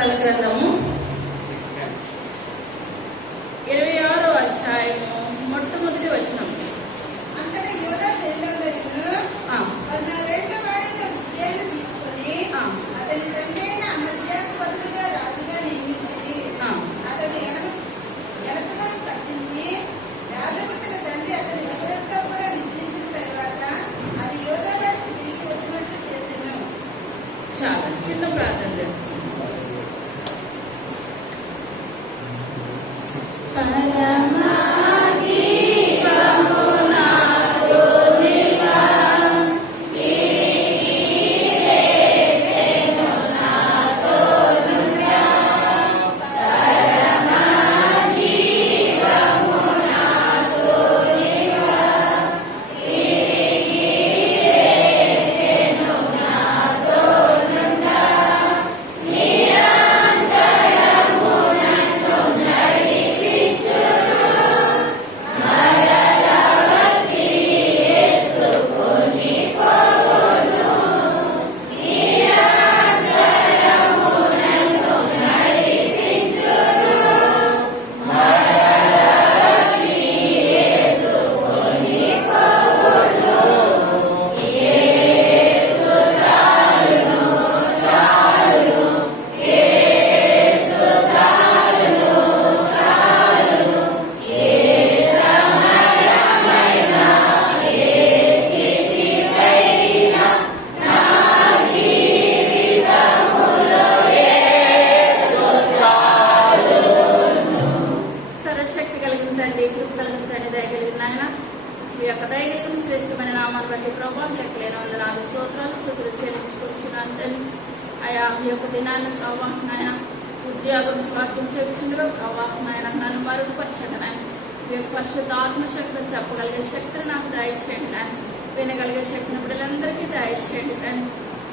వృత్తాంతాల గ్రంథము 26వ అధ్యాయము మొట్టమొదటి వచనం. అంతటా యూదా జనులందరికీ 14 వాడిన ఉజ్జీయేలు తీసుకొని అతని తండ్రి అయిన అమజ్యాకు బదులుగా రాజుగా నియమించి అతడు ఎలకలను కట్టించి రాజుకు తన తండ్రి అతని వివరంతో కూడా నిద్రించిన తర్వాత అది యూదా వారికి తిరిగి వచ్చినట్లు చేసెను. చాలా చిన్న ప్రార్థన చేస్తాం. శ్రేష్టమైన నామాన్ని బట్టి ప్రభావ లెక్కలేని వందనాలు స్తోత్రాలు స్థుతులు చెల్లించుకుంటున్నాను తండ్రి. అయా మీ యొక్క దినాన్ని ప్రభావ నాయన ఉద్యోగం గురించి వాక్యం చెప్తుండగా ప్రభావ నాయన నన్ను మరుగుపరచండి నాయన. మీ యొక్క పరిశుద్ధ ఆత్మశక్తిని చెప్పగలిగే శక్తిని నాకు దయచేయండి నాయన. వినగలిగే శక్తిని బిడ్డలందరికీ దయచేయండి తండ్రి.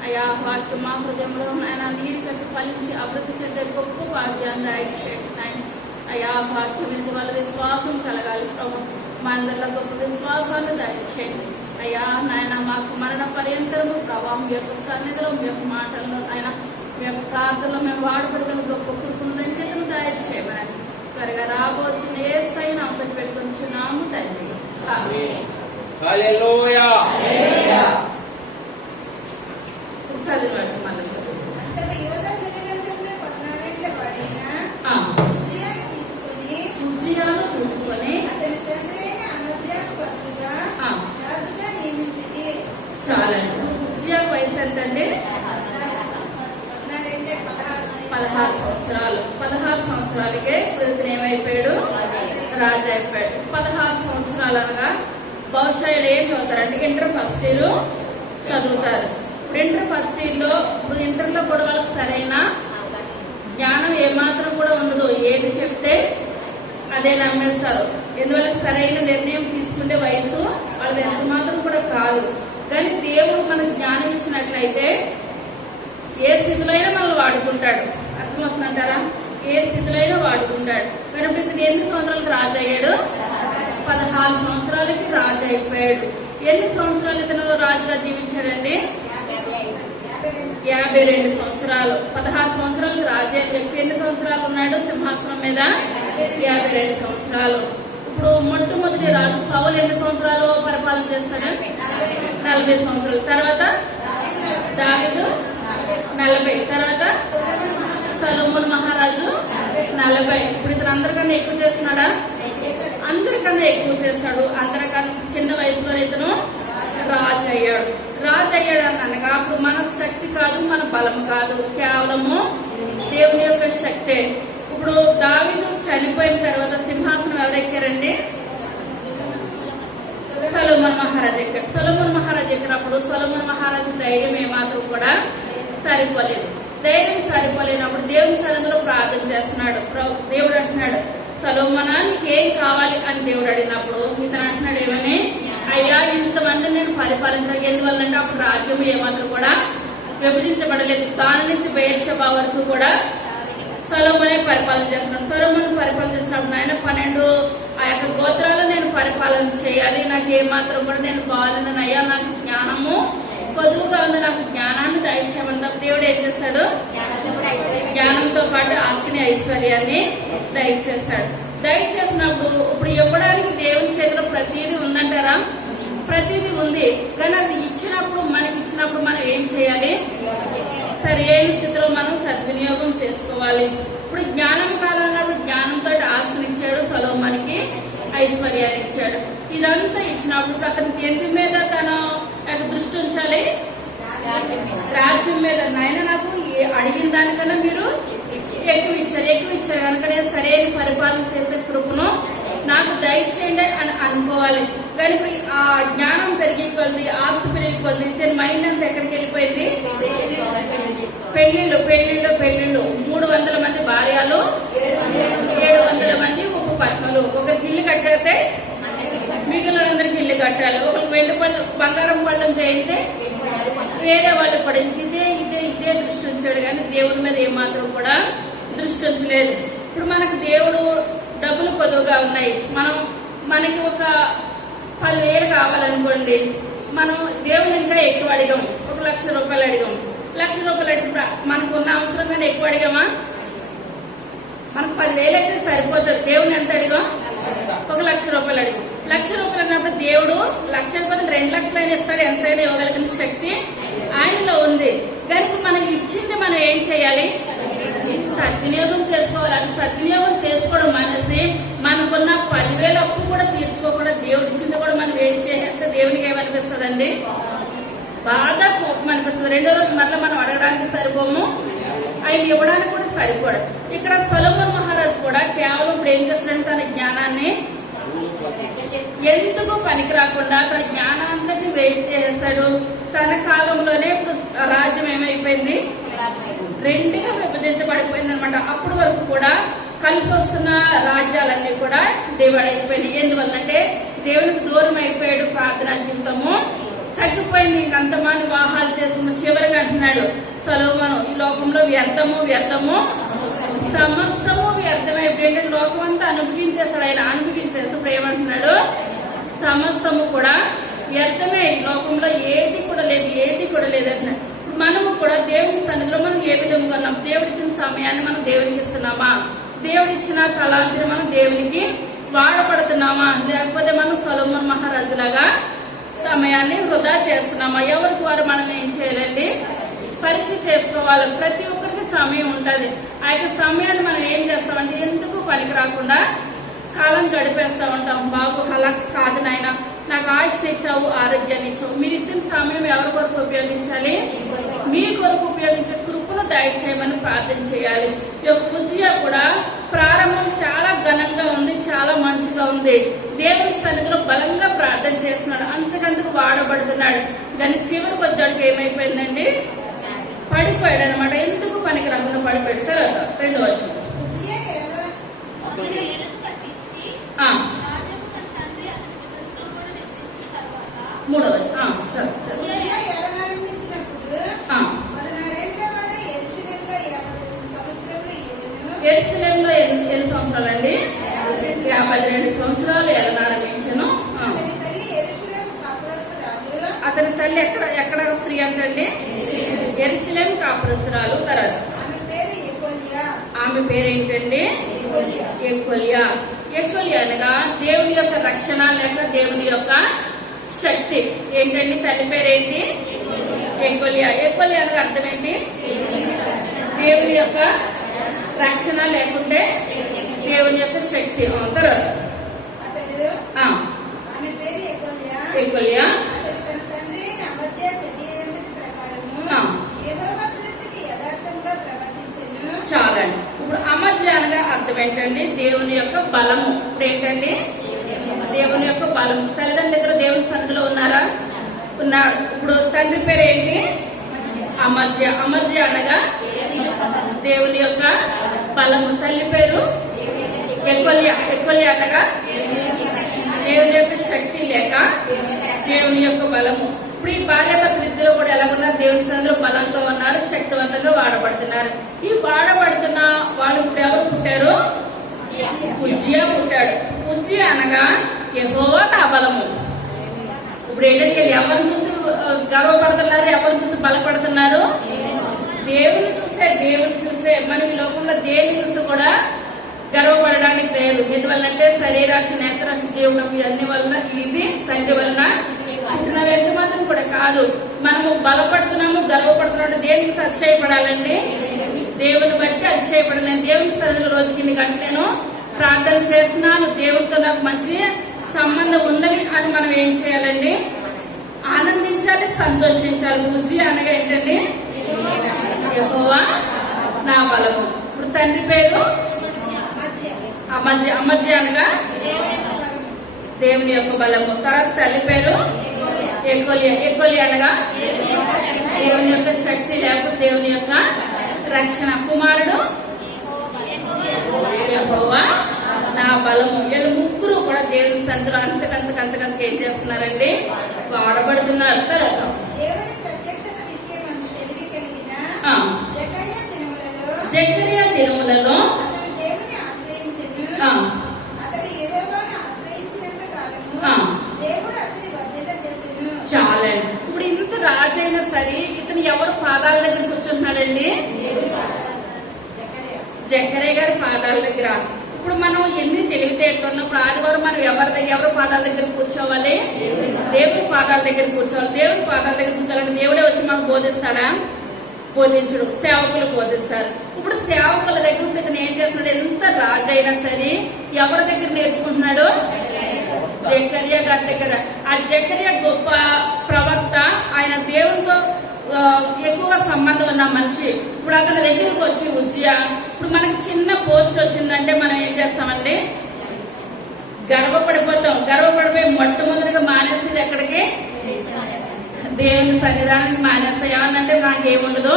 అయా వాక్యం మా హృదయంలో నాయన నీరు కట్టి ఫలించి అభివృద్ధి చెందే గొప్ప వాక్యాన్ని దయచేయండి నాయన. అయా వాక్యం మీద వాళ్ళ విశ్వాసం కలగాలి ప్రభావ. మా అందరిలో గొప్ప విశ్వాసాన్ని దయచేయండి అయ్యా నాయన. మాకు మరణ పర్యంతరము ప్రభావం మీ యొక్క సన్నిధిలో మీ యొక్క మాటల్లో ఆయన మీ యొక్క ప్రార్థనలో మేము వాడబడగల గొప్ప కృపను దంచేతను దయచేయమని త్వరగా రాబోచిన ఏ సైన్ అప్పటి పెట్టుకుంటున్నాము తండ్రి. చదివాడు మళ్ళీ ఉజ్జియాను తీసుకొని చాలండి. ఉజ్జియా వయసు ఎంతండి? 16 సంవత్సరాలు. 16 సంవత్సరాలకే ఇప్పుడు ఏమైపోయాడు? రాజు అయిపోయాడు. 16 సంవత్సరాలు అనగా బహుశా ఏం చదువుతారంటే ఇంటర్ ఫస్ట్ ఇయర్ చదువుతారు. ఇప్పుడు ఇంటర్ ఫస్ట్ ఇయర్ లో ఇప్పుడు ఇంటర్లో కూడా వాళ్ళకి సరైన జ్ఞానం ఏమాత్రం కూడా ఉండదు. ఏది చెప్తే అదే నమ్మేస్తారు. ఎందువల్ల సరైన నిర్ణయం తీసుకునే వయసు వాళ్ళది ఎంత మాత్రం కూడా కాదు. కానీ దేవుడు మనకు జ్ఞానం ఇచ్చినట్లయితే ఏ స్థితిలో అయినా మనల్ని వాడుకుంటాడు. అర్థమవుతుందంటారా? ఏ స్థితిలో అయినా వాడుకుంటాడు. కానీ ఇప్పుడు ఇతను ఎన్ని సంవత్సరాలకు రాజు అయ్యాడు? 16 సంవత్సరాలకి రాజు అయిపోయాడు. ఎన్ని సంవత్సరాలు ఇతను రాజుగా జీవించాడండి? 52 సంవత్సరాలు. 16 సంవత్సరాలకు రాజు అయిన వ్యక్తి ఎన్ని సంవత్సరాలు ఉన్నాడు సింహాసనం మీద? 52 సంవత్సరాలు. ఇప్పుడు మొట్టమొదటి రాజు సౌలు ఎన్ని సంవత్సరాలు పరిపాలన చేస్తాడు? 40 సంవత్సరాలు. తర్వాత దావీదు 40. తర్వాత సొలొమోను మహారాజు 40. ఇప్పుడు ఇతను అందరికన్నా ఎక్కువ చేస్తున్నాడా? అందరికన్నా ఎక్కువ చేస్తాడు. అందరికన్నా చిన్న వయసులో ఇతను రాజు అయ్యాడు. రాజు అయ్యాడు అని అనగా అప్పుడు మన శక్తి కాదు, మన బలం కాదు, కేవలము దేవుని యొక్క శక్తే. ఇప్పుడు దావీదు చనిపోయిన తర్వాత సింహాసనం ఎవరెక్కారండి? సొలొమోను మహారాజు ఎక్కాడు. సొలొమోను మహారాజు ఎక్కినప్పుడు సొలొమోను మహారాజు ధైర్యం ఏమాత్రం కూడా సరిపోలేదు. ధైర్యం సరిపోలేనప్పుడు దేవుని సన్నిధిలో ప్రార్థన చేస్తున్నాడు. దేవుడు అంటున్నాడు, సొలొమోనా నీకేం కావాలి అని దేవుడు అడిగినప్పుడు ఇతను అంటున్నాడు ఏమని? అయ్యా ఇంతమందిని నేను పరిపాలించాలి. ఎందువల్లంటే అప్పుడు రాజ్యం ఏమాత్రం కూడా విభజించబడలేదు. దాని నుంచి బెయేర్షెబా వరకు కూడా సొలొమోనే పరిపాలన చేస్తున్నాడు. సొలొమోను పరిపాలన చేసినప్పుడు ఆయన 12 ఆ యొక్క గోత్రాలు నేను పరిపాలన చేయాలి. నాకు ఏమాత్రం కూడా నేను బాగాలేను అయ్యా, నాకు జ్ఞానము కొదువుగా ఉంది, నాకు జ్ఞానాన్ని దయచేయమన్నప్పుడు దేవుడు ఏం చేస్తాడు? జ్ఞానంతో పాటు ఆస్తిని ఐశ్వర్యాన్ని దయచేశాడు. దయచేసినప్పుడు ఇప్పుడు ఇవ్వడానికి దేవుని చేతిలో ప్రతిదీ ఉందంటారా? ప్రతిదీ ఉంది. కానీ అది ఇచ్చినప్పుడు మనం ఏం చేయాలి? సరైన స్థితిలో మనం సద్వినియోగం చేసుకోవాలి. ఇప్పుడు జ్ఞానం కావాలన్నప్పుడు జ్ఞానంతో ఆస్తిని ఇచ్చాడు, సొలొమోనుకి ఐశ్వర్యాన్ని ఇచ్చాడు. ఇదంతా ఇచ్చినప్పుడు అతని దేని మీద తన దృష్టి ఉంచాలి? రాజ్యం మీద. నాయన నాకు అడిగిన దానికన్నా మీరు ఎక్కువ ఇచ్చారు కనుక నేను సరైన పరిపాలన చేసే కృపను నాకు దయచేయండి అని అనుకోవాలి. కానీ ఇప్పుడు ఆ జ్ఞానం పెరిగి కొద్ది, ఆస్తి పెరిగి కొద్ది తన మైండ్ అంతా ఎక్కడికి వెళ్ళిపోయింది? పెళ్లిళ్ళు 300 మంది భార్యలు, 700 మంది ఉపపత్నులు. ఒకరికి ఇల్లు కట్టేస్తే మిగిలిన అందరికి ఇల్లు కట్టాలి. ఒకరికి వెండి పళ్ళు బంగారం పళ్ళం చేయితే వేరే వాళ్ళకి కూడా ఇదే దృష్టి ఉంచాడు. కానీ దేవుడి మీద ఏమాత్రం కూడా దృష్టి ఉంచలేదు. ఇప్పుడు మనకు దేవుడు డబ్బులు పొదువుగా ఉన్నాయి. మనకి ఒక 10,000 కావాలనుకోండి, మనం దేవుని ఇంకా ఎక్కువ అడిగాం. 1,00,000 రూపాయలు అడిగాం. 1,00,000 రూపాయలు అడిగిన మనకు ఉన్న అవసరం కానీ ఎక్కువ అడిగామా? మనకు 10,000 అయితే సరిపోతుంది. దేవుని ఎంత అడిగాం? 1,00,000 రూపాయలు అడిగాం. 1,00,000 రూపాయలు అన్నప్పుడు దేవుడు 1,00,000 రూపాయలు 2 లక్షలైనా ఇస్తాడు. ఎంతైనా ఇవ్వగలిగిన శక్తి ఆయనలో ఉంది. కనుక మనం ఇచ్చింది మనం ఏం చేయాలి? సద్వినియోగం చేసుకోవాలి. అది సద్వినియోగం చేసుకోవడం మానేసి మనకున్న 10,000 అప్పు కూడా తీర్చుకోకుండా దేవుడు ఇచ్చింది కూడా మనం వేస్ట్ చేసేస్తే దేవునికి ఏమనిపిస్తుందండి? బాగా కోపం అనిపిస్తుంది. రెండో రోజు మరలా మనం అడగడానికి సరిపోము, ఆయన ఇవ్వడానికి కూడా సరిపోడు. ఇక్కడ సొలొమోను మహారాజు కూడా కేవలం ఇప్పుడు ఏం చేస్తాడంటే తన జ్ఞానాన్ని ఎందుకు పనికి రాకుండా తన జ్ఞానాంతటిని వేస్ట్ చేసేస్తాడు. తన కాలంలోనే ఇప్పుడు రాజ్యం ఏమైపోయింది? 2గా విభజించబడిపోయింది అనమాట. అప్పటి వరకు కూడా కలిసి వస్తున్న రాజ్యాలన్నీ కూడా డివైడ్ అయిపోయినాయి. ఎందువల్లంటే దేవునికి దూరం అయిపోయాడు, ప్రార్థనా జీవితము తగ్గిపోయింది. ఇంకంతమంది వివాహాలు చేసుకున్న చివరికి అంటున్నాడు సొలొమోను, ఈ లోకంలో వ్యర్థము సమస్తము వ్యర్థమైపోయింది. లోకం అంతా అనుభవించేస్తాడు. ఆయన అనుభవించేసినప్పుడు ఏమంటున్నాడు? సమస్తము కూడా వ్యర్థమే, లోకంలో ఏది కూడా లేదు అంటున్నాడు. మనము కూడా దేవుని సన్నిధిలో మనం ఏ విధంగా ఉన్నాం? దేవుడు ఇచ్చిన సమయాన్ని మనం దేవునికి ఇస్తున్నామా? దేవుడు ఇచ్చిన తలాంతిని మనం దేవునికి వాడబడుతున్నామా? లేకపోతే మనం సొలొమోను మహారాజులాగా సమయాన్ని వృధా చేస్తున్నామా? ఎవరికి వారు మనం ఏం చేయాలండి? పరీక్ష చేసుకోవాలి. ప్రతి ఒక్కరికి సమయం ఉంటుంది. ఆ యొక్క సమయాన్ని మనం ఏం చేస్తామంటే ఎందుకు పనికి రాకుండా కాలం గడిపేస్తా ఉంటాం. బాబు అలా కాదు నాయన, నాకు ఆయుష్ ఇచ్చావు, ఆరోగ్యాన్ని ఇచ్చావు. మీరు ఇచ్చిన సమయం ఎవరి కొరకు ఉపయోగించాలి? మీ కొరకు ఉపయోగించే కృపను దయచేయమని ప్రార్థన చేయాలి. ఈ యొక్క ఉజ్జియా కూడా ప్రారంభం చాలా ఘనంగా ఉంది, చాలా మంచిగా ఉంది. దేవుని సన్నిధిలో బలంగా ప్రార్థన చేస్తున్నాడు, అంతకంతకు వాడబడుతున్నాడు. దాని చివరికి వచ్చేటికి ఏమైపోయిందండి? పడిపోయాడు అనమాట. ఎందుకు పనికి రాకుండా పడిపోయాడు. తర్వాత 2వ వచనం. యెరూషలేములో ఎన్ని సంవత్సరాలండి? 52 సంవత్సరాలు ఎలనారంభించను. అతని తల్లి ఎక్కడ స్త్రీ అంటండి? యెరూషలేము కాపురస్తురాలు. తర్వాత ఆమె పేరేంటండి? యెకొల్యా. అనగా దేవుని యొక్క రక్షణ లేక దేవుని యొక్క శక్తి. ఏంటండి తల్లి పేరేంటి? యెకొల్యా. అనగా అర్థం ఏంటి? దేవుని యొక్క రక్షణ లేకుంటే దేవుని యొక్క శక్తి. తర్వాత యెకొల్యా చాలండి. ఇప్పుడు అమజ్య అనగా అర్థం ఏంటండి? దేవుని యొక్క బలము. ఇప్పుడు ఏంటండి? దేవుని యొక్క బలం. తల్లిదండ్రులు ఇద్దరు దేవుని సన్నిధిలో ఉన్నారా? ఉన్నారు. ఇప్పుడు తండ్రి పేరు ఏంటి? అమజ్య. అనగా దేవుని యొక్క బలము. తల్లి పేరు యెకొల్యా. అనగా దేవుని యొక్క శక్తి లేక దేవుని యొక్క బలము. ఇప్పుడు ఈ భార్యాభర్తలు ఇద్దరు కూడా ఎలా ఉన్నారు? దేవుని సన్నిధిలో బలంగా ఉన్నారు, శక్తివంతంగా వాడబడుతున్నారు. ఈ వాడబడుతున్న వాళ్ళు ఇప్పుడు ఎవరు పుట్టారు? ఉజ్జియా పుట్టాడు. ఉజ్జియా అనగా యెహోవా నా బలము. ఇప్పుడు ఏంటంటే ఎవరిని చూసి గర్వపడుతున్నారు? ఎవరిని చూసి బలపడుతున్నారు? దేవుని చూసి దేవుని చూసే మనం ఈ లోకంలో దేని చూసి కూడా గర్వపడడానికి లేదు. ఎందువల్లంటే శరీరాశ, నేత్రాశ, జీవనం ఇవన్నీ వల్ల ఇది తండ్రి వలన పుట్టిన వ్యక్తి మాత్రం కూడా కాదు. మనము బలపడుతున్నాము, గర్వపడుతున్నాము. దేనికి అతిశయపడాలండి? దేవుని బట్టి అతిశయపడాలి. నేను దేవుని సన్నిధిలో రోజుకి ఇన్ని గంటలు నేను ప్రార్థన చేస్తున్నాను, దేవుడితో నాకు మంచి సంబంధం ఉన్నది అని మనం ఏం చేయాలండి? ఆనందించాలి, సంతోషించాలి. బుజ్జి అనగా ఏంటండి? యెహోవా నా బలము. ఇప్పుడు తండ్రి పేరు అమ్మజీ. అమ్మజీ అనగా దేవుని యొక్క బలము. తర్వాత తల్లి పేరు ఎకోలియా. ఎకోలియా అనగా దేవుని యొక్క శక్తి, లేకపోతే దేవుని యొక్క రక్షణ. కుమారుడు యెహోవా నా బలము. వీళ్ళు ముగ్గురు కూడా దేవుని సన్నిధిలో అంతకంతకు ఏం చేస్తున్నారండి? వాడబడుతున్నారు. తర్వాత జకర్యా దినములలో చాలండి. ఇప్పుడు ఇంత రాజైనా సరే ఇతను ఎవరు పాదాల దగ్గర కూర్చుంటున్నాడండి? జకర్యా గారి పాదాల దగ్గర. ఇప్పుడు మనం ఎన్ని తెలివితేటలు ఉన్నప్పుడు ఆదివారం మనం ఎవరి పాదాల దగ్గర కూర్చోవాలి? దేవుని పాదాల దగ్గర కూర్చోవాలి. దేవుని పాదాల దగ్గర కూర్చోవాలంటే దేవుడే వచ్చి మనకు బోధిస్తాడా? బోధించడు, సేవకులు బోధిస్తారు. ఇప్పుడు సేవకుల దగ్గర ఇతను ఏం చేస్తున్నాడు? ఎంత రాజైనా సరే ఎవరి దగ్గర నేర్చుకుంటున్నాడు? జకర్యా గారి దగ్గర. ఆ జకర్యా గొప్ప ప్రవక్త, ఆయన దేవునితో ఎక్కువ సంబంధం ఉన్న మనిషి. ఇప్పుడు అతని దగ్గరకు వచ్చి ఉజ్జియా, ఇప్పుడు మనకి చిన్న పోస్ట్ వచ్చిందంటే మనం ఏం చేస్తామండి? గర్వపడిపోతాం. గర్వపడిపోయి మొట్టమొదటిగా మానేసేది ఎక్కడికి? దేవుని సన్నిధానానికి మానేస్తాం. ఏమన్నంటే నాకేముండదు,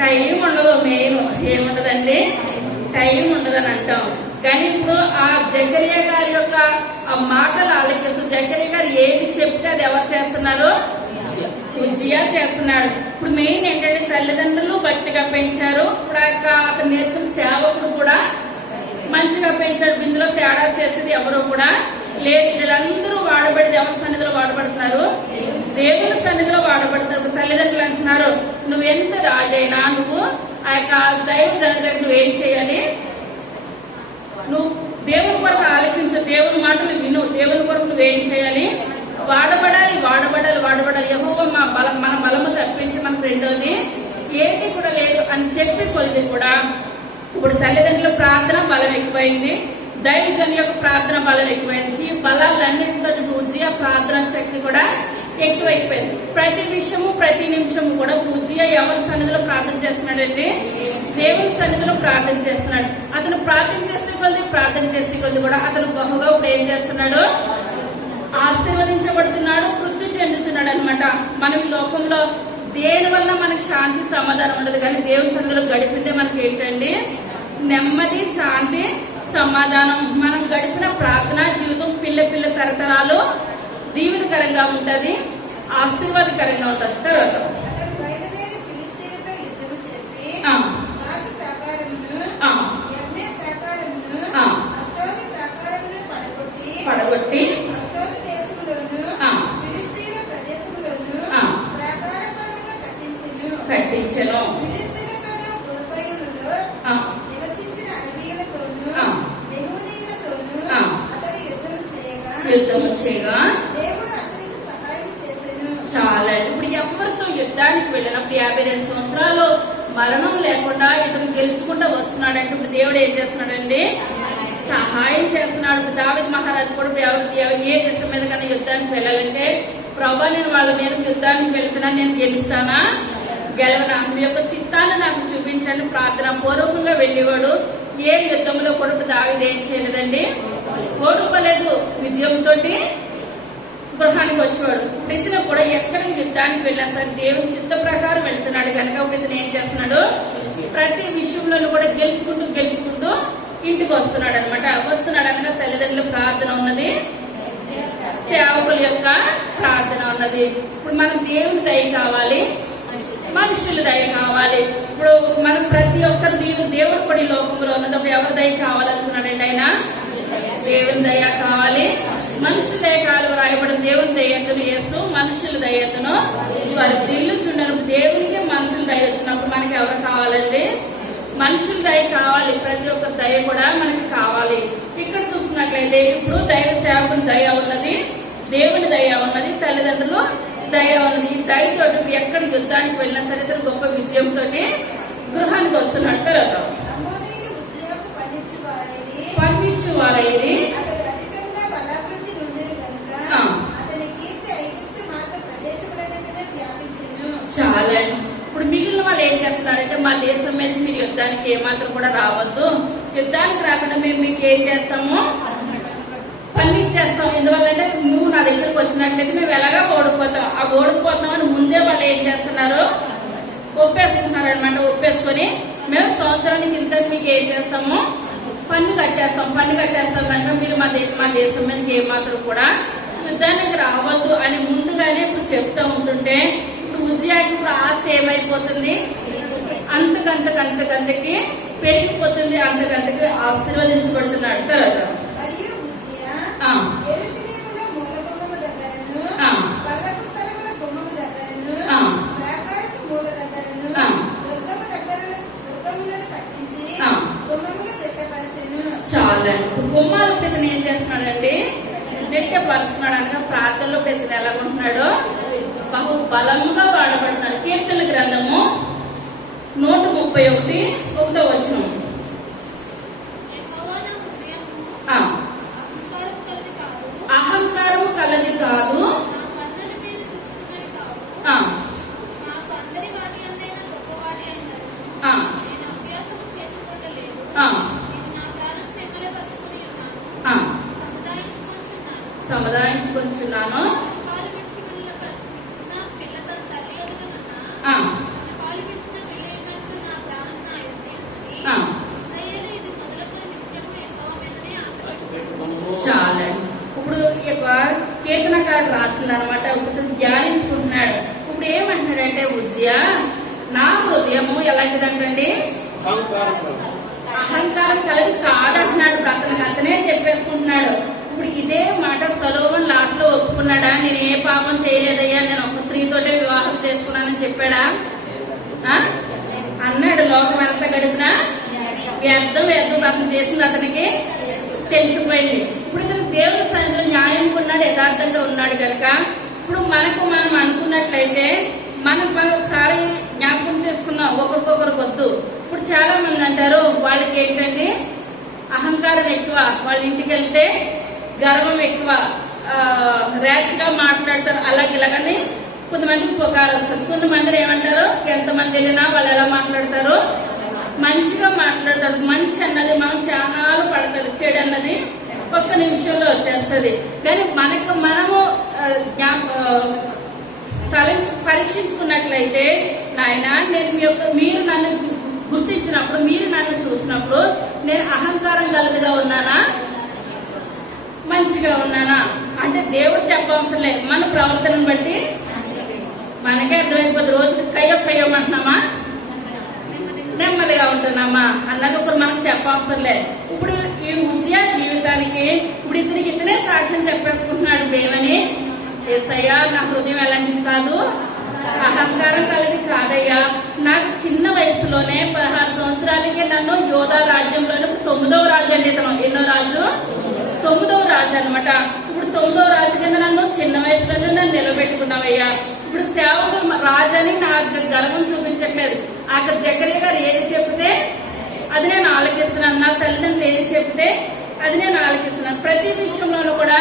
టైం ఉండదు. మెయిన్ ఏముండదండి? టైం ఉండదని అంటాం. కానీ ఇప్పుడు ఆ జకర్యా గారి యొక్క ఆ మాటలు ఆలోచిస్తూ జకర్యా గారు ఏది చెప్తే అది ఎవరు చేస్తున్నారు? ఉజ్జియా చేస్తున్నాడు. ఇప్పుడు మెయిన్ ఏంటంటే తల్లిదండ్రులు భక్తిగా పెంచారు. ఇప్పుడు అతను నేర్చుకున్న సేవకుడు కూడా మంచిగా పెంచాడు. ఇందులో తేడా చేసేది ఎవరు కూడా లేదు. వీళ్ళందరూ వాడబడేది ఎవరి సన్నిధిలో వాడబడుతున్నారు? దేవుని సన్నిధిలో వాడబడుతున్నారు. ఇప్పుడు తల్లిదండ్రులు అంటున్నారు, నువ్వెంత రాజైనా నువ్వు ఆ యొక్క దైవ జనతకు నువ్వేం చేయాలి? నువ్వు దేవుని కొరకు ఆలకించు, దేవుని మాటలు విను, దేవుని కొరకు నువ్వేం చేయాలి? వాడబడాలి, వాడబడాలి, వాడబడాలి. యెహోవా మన బలము తప్పించి మనకు రెండోది ఏంటి కూడా లేదు అని చెప్పి కొలిది కూడా. ఇప్పుడు తల్లిదండ్రుల ప్రార్థన బలం ఎక్కువైంది, దైవజన్ యొక్క ప్రార్థన బలం ఎక్కువైంది. ఈ బలాలన్నింటితో ఉజ్జియా ప్రార్థన శక్తి కూడా ఎక్కువైపోయింది. ప్రతి విషయము ప్రతి నిమిషము కూడా ఉజ్జియా ఎవరి సన్నిధిలో ప్రార్థన చేస్తున్నాడంటే దేవుని సన్నిధిలో ప్రార్థన చేస్తున్నాడు. అతను ప్రార్థన చేసే కొద్ది కూడా అతను బహుగా ఇప్పుడు ఏం చేస్తున్నాడు? ఆశీర్వదించబడుతున్నాడు, వృద్ధి చెందుతున్నాడు అనమాట. మనం ఈ లోకంలో దేని వల్ల మనకి శాంతి సమాధానం ఉండదు, కానీ దేవుని సన్నిధిలో గడిపితే మనకి ఏంటండి? నెమ్మది, శాంతి, సమాధానం. మనం గడిపిన ప్రార్థనా జీవితం పిల్ల తరతరాలు దీవెనకరంగా ఉంటది, ఆశీర్వాదకరంగా ఉంటది. తర్వాత పడగొట్టి కట్టించను. యుద్ధము చేయగా చాలా. ఇప్పుడు ఎవరితో యుద్ధానికి వెళ్ళినప్పుడు 52 సంవత్సరాలు మరణం లేకుండా ఇతను గెలుచుకుంటూ వస్తున్నాడంటే ఇప్పుడు దేవుడు ఏం చేస్తున్నాడండి? సహాయం చేస్తున్నాడు. ఇప్పుడు దావీదు మహారాజు కూడా ఏ దేశం మీద కానీ యుద్ధానికి వెళ్ళాలంటే, ప్రభా నేను వాళ్ళ మీద యుద్ధానికి వెళ్తున్నా, నేను గెలుస్తానా గెలవనా, మీ యొక్క చిత్తాన్ని నాకు చూపించండి ప్రార్థన పూర్వకంగా వెళ్ళేవాడు. ఏ యుద్ధంలో కూడా దావీదు ఏం చేయలేదండి? ఓడిపోలేదు, విజయంతో గృహానికి వచ్చేవాడు. ఇప్పుడు ఇతను కూడా ఎక్కడ యుద్ధానికి వెళ్ళినా సరే దేవుని చిత్త ప్రకారం వెళ్తున్నాడు కనుక ఇప్పుడు ఇతను ఏం చేస్తున్నాడు? ప్రతి విషయంలో కూడా గెలుచుకుంటూ ఇంటికి వస్తున్నాడు అనమాట. వస్తున్నాడు అనగా తల్లిదండ్రుల ప్రార్థన ఉన్నది, సేవకుల యొక్క ప్రార్థన ఉన్నది. ఇప్పుడు మనం దేవుని దయ కావాలి, మనుషుల దయ కావాలి. ఇప్పుడు మనం ప్రతి ఒక్కరు దేవుడు కూడా ఈ లోకంలో ఉన్నప్పుడు ఎవరి దయ కావాలనుకున్నాడండి? ఆయన దేవుని దయ కావాలి, మనుషుల దయ కావాలి. రాయబడిన దేవుని దయ్యతను యేసు, మనుషుల దయ్యతను వారి దిల్లు చుండరు. దేవునికి మనుషుల దయ వచ్చినప్పుడు మనకి ఎవరు కావాలండి? మనుషుల దయ కావాలి. ప్రతి ఒక్క దయ కూడా మనకి కావాలి. ఇక్కడ చూస్తున్నట్లయితే ఇప్పుడు దైవ సేవకుని దయ ఉన్నది, దేవుని దయ ఉన్నది, తల్లిదండ్రులు దయ ఉన్నది. ఈ దయతో ఎక్కడ యుద్ధానికి వెళ్ళినా సరే ఇతను గొప్ప విజయంతో గృహానికి వస్తున్నాడు. తర్వాత పండించు వారైది చాలా. ఇప్పుడు మిగిలిన వాళ్ళు ఏం చేస్తున్నారంటే మా దేశం మీద మీరు యుద్ధానికి ఏమాత్రం కూడా రావద్దు, యుద్ధానికి రాకుండా మేము మీకు ఏం చేస్తాము, పండించేస్తాం. ఎందువల్లంటే నువ్వు నా దగ్గరకు వచ్చినట్లయితే మేము ఎలాగా ఓడిపోతాం, ఆ ఓడిపోతామని ముందే వాళ్ళు ఏం చేస్తున్నారు, ఒప్పేసుకుంటున్నారు అనమాట. ఒప్పేసుకొని మేము సంవత్సరానికి ఇంత మీకు ఏం చేస్తాము, పన్ను కట్టేస్తాం కనుక మీరు మా దేశం మీదకి ఏమాత్రం కూడా యుద్ధానికి రావద్దు అని ముందుగానే ఇప్పుడు చెప్తా ఉంటుంటే ఇప్పుడు ఉజ్జియాకి ఇప్పుడు ఆస్తి ఏమైపోతుంది, అంతకంతకి పెరిగిపోతుంది, అంతకంతకి ఆశీర్వదించబడుతున్నాడు. తర్వాత చాలా. ఇప్పుడు గుమ్మాల ఇతను ఏం చేస్తున్నాడండి, దిట్టపరుస్తున్నాడు అనగా ప్రార్థనలో ఇతను ఎలాగుంటున్నాడో బహు బలంగా వాడబడుతున్నాడు. కీర్తన గ్రంథము 131:1 అహంకారము కలది కాదు, సముదాయించుకుంటున్నాను. చాలా. ఇప్పుడు కీర్తనకారుడు రాస్తుంది అనమాట. ఇప్పుడు ధ్యానించుకుంటున్నాడు. ఇప్పుడు ఏమంటున్నాడంటే ఉజ్జియా నా హృదయము ఎలాంటిదంటండి, అహంకారం కలిగి కాదంటున్నాడు. అతనే చెప్పేసుకుంటున్నాడు. ఇప్పుడు ఇదే మాట సొలొమోను లాస్ట్ లో ఒప్పుకున్నాడా, నేను ఏ పాపం చేయలేదయ్యా, నేను ఒక స్త్రీతోటే వివాహం చేసుకున్నానని చెప్పాడా? అన్నాడు. లోకం ఎంత గడిపినా వ్యర్థం అతను చేసింది అతనికి తెలిసిపోయింది. ఇప్పుడు ఇతను దేవుని సన్నిధిలో న్యాయం కొన్నాడు, యథార్థంగా ఉన్నాడు కనుక ఇప్పుడు మనం అనుకున్నట్లయితే మనం ఒకసారి జ్ఞాపకం చేసుకున్నాం, ఒకరికొకరు వద్దు. ఇప్పుడు చాలా మంది అంటారు వాళ్ళకి ఏంటండి అహంకారం ఎక్కువ, వాళ్ళ ఇంటికి వెళ్తే గర్వం ఎక్కువ, ర్యాష్ గా మాట్లాడతారు, ఇలాగని కొంతమందికి పుకారు వస్తుంది. కొంతమంది ఏమంటారు, ఎంతమంది వెళ్ళినా వాళ్ళు ఎలా మాట్లాడతారు, మంచిగా మాట్లాడతారు. మంచి అన్నది మనం చాలా పడతాడు, చెడు అన్నది ఒక్క నిమిషంలో వచ్చేస్తుంది. కానీ మనము పరీక్షించుకున్నట్లయితే నాయన మీరు నన్ను గుర్తించినప్పుడు, మీరు నన్ను చూసినప్పుడు నేను అహంకారం కలదిగా ఉన్నానా, మంచిగా ఉన్నానా అంటే దేవుడు చెప్పవసరం లేదు. మన ప్రవర్తనను బట్టి మనకే అర్థమైపోతుంది. రోజుకి కయ్యమంటున్నామా, నెమ్మదిగా ఉంటున్నామా అన్నది ఒకరు మనకు చెప్పవసరం లేదు. ఇప్పుడు ఈ ఉజ్జియా జీవితానికి ఇప్పుడు ఇతనే సాక్ష్యం చెప్పేసుకుంటున్నాడు. ఏమని, యేసయ్యా నా హృదయం ఎలాంటిది కాదు, అహంకారం కలిగి కాదయ్యా. నాకు చిన్న వయసులోనే 16 సంవత్సరాలకి నన్ను యోధా రాజ్యంలోనే 9వ రాజు అండి. ఎన్నో రాజు, 9వ రాజు అనమాట. ఇప్పుడు 9వ రాజు కింద నన్ను చిన్న వయసులోనే నన్ను నిలబెట్టుకున్నావయ్యా. ఇప్పుడు సేవకులు రాజని నాకు గర్వం చూపించట్లేదు. అక్కడ జకరియా గారు ఏది చెప్తే అది నేను ఆలకిస్తున్నాను, నా తల్లిదండ్రులు ఏది చెప్తే అది నేను ఆలకిస్తున్నాను. ప్రతి విషయంలోనూ కూడా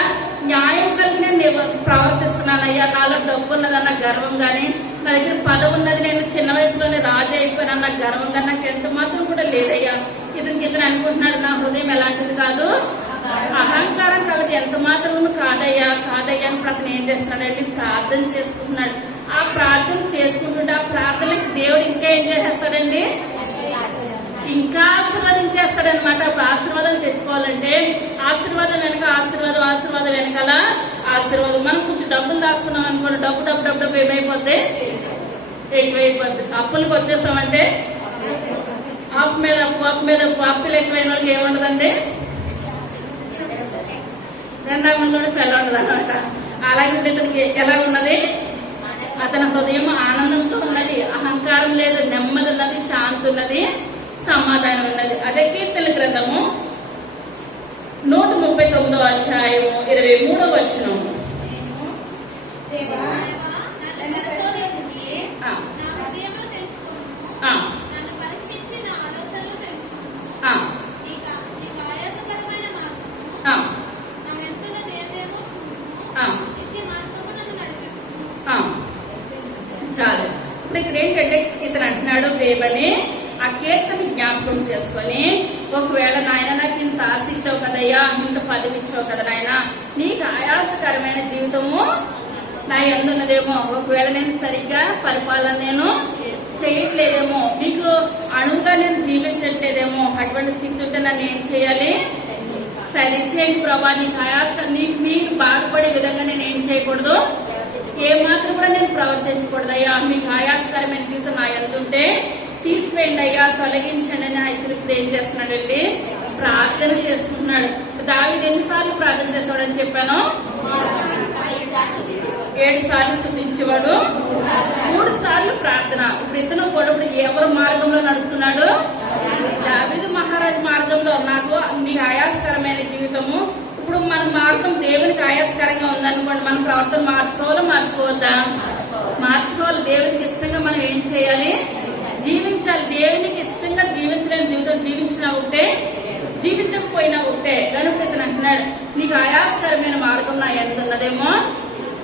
న్యాయం కలిగి నేను ప్రవర్తిస్తున్నానయ్యా. నాలో డబ్బు ఉన్నదన్న గర్వం గానీ, నా దగ్గర పదవి ఉన్నది, నేను చిన్న వయసులోనే రాజు అయిపోయినన్న గర్వం గానీ నాకు ఎంత మాత్రం కూడా లేదయ్యా. ఇతను అనుకుంటున్నాడు నా హృదయం ఎలాంటిది కాదు, అహంకారం కలది ఎంత మాత్రం కాదయ్యా అని అతను ఏం చేస్తున్నాడండి, ప్రార్థన చేసుకుంటున్నాడు. ఆ ప్రార్థన చేసుకుంటుంటే ఆ ప్రార్థనకి దేవుడు ఇంకా ఏం చేసేస్తాడండి, ఇంకా ఆశీర్వదించేస్తాడనమాట. అప్పుడు ఆశీర్వాదం తెచ్చుకోవాలంటే ఆశీర్వాదం వెనకాల ఆశీర్వాదం. మనం కొంచెం డబ్బులు దాస్తున్నాం అనుకోండి, డబ్బు ఏమైపోద్ది, ఎక్కువైపోద్ది. అప్పులకు వచ్చేసామంటే అప్పు మీద అప్పులు ఎక్కువైన వాళ్ళకి ఏముండదండి, రెండవ మంది సెలవు ఉండదు అనమాట. అలాగే ఇతనికి ఎలా ఉన్నది, అతని హృదయం ఆనందంతో ఉన్నది, అహంకారం లేదు, నెమ్మది ఉన్నది, శాంతి ఉన్నది, సమాధానం ఉన్నది. అదే కీర్తన గ్రంథము 139వ అధ్యాయము 23వ వచనం. చాలు. ఇప్పుడు ఇక్కడ ఏంటంటే ఇతను అంటున్నాడు దేవని ఆ కీర్తన జ్ఞాపకం చేసుకొని, ఒకవేళ నాయన నాకు ఇంత ఆశ ఇచ్చావు కదయ్యా, ఇంత పదవి ఇచ్చావు కదా నాయన, నీకు ఆయాసకరమైన జీవితము నా ఎందున్నదేమో, ఒకవేళ నేను సరిగ్గా పరిపాలన నేను చేయట్లేదేమో, నీకు అణువుగా నేను జీవించట్లేదేమో, అటువంటి స్థితి ఉంటే నన్ను ఏం చేయాలి, సరిచేయండి ప్రభా, నీకు నీకు మీరు బాధపడే విధంగా నేను ఏం చేయకూడదు, ఏమాత్రం కూడా నేను ప్రవర్తించకూడదు అయ్యా, మీకు ఆయాసకరమైన జీవితం నా ఎందుంటే తీసివేయండి అయ్యా, తొలగించండి అని అయితే ఇప్పుడు ఏం చేస్తున్నాడండి, ప్రార్థన చేస్తున్నాడు. దావీదు ఎన్నిసార్లు ప్రార్థన చేస్తాడని చెప్పాను, 7 సార్లు స్తుతించేవాడు, 3 సార్లు ప్రార్థన. ఇప్పుడు ఇతను కూడా ఎవరు మార్గంలో నడుస్తున్నాడు, దావీదు మహారాజు మార్గంలో. నాకు మీకు ఆయాసకరమైన జీవితము, ఇప్పుడు మన మార్గం దేవునికి ఆయాసకరంగా ఉందనుకోండి, మన ప్రవర్తన మార్చుకోవద్దా, మార్చుకోవాలి. దేవునికి ఇష్టంగా మనం ఏం చేయాలి, జీవించాలి. దేవునికి ఇష్టంగా జీవించలేని జీవితం జీవించినా ఒకటే, జీవించకపోయినా ఒకటే. కనుక ఇతను అంటున్నాడు, నీకు ఆయాసకరమైన మార్గం నా ఎందున్నదేమో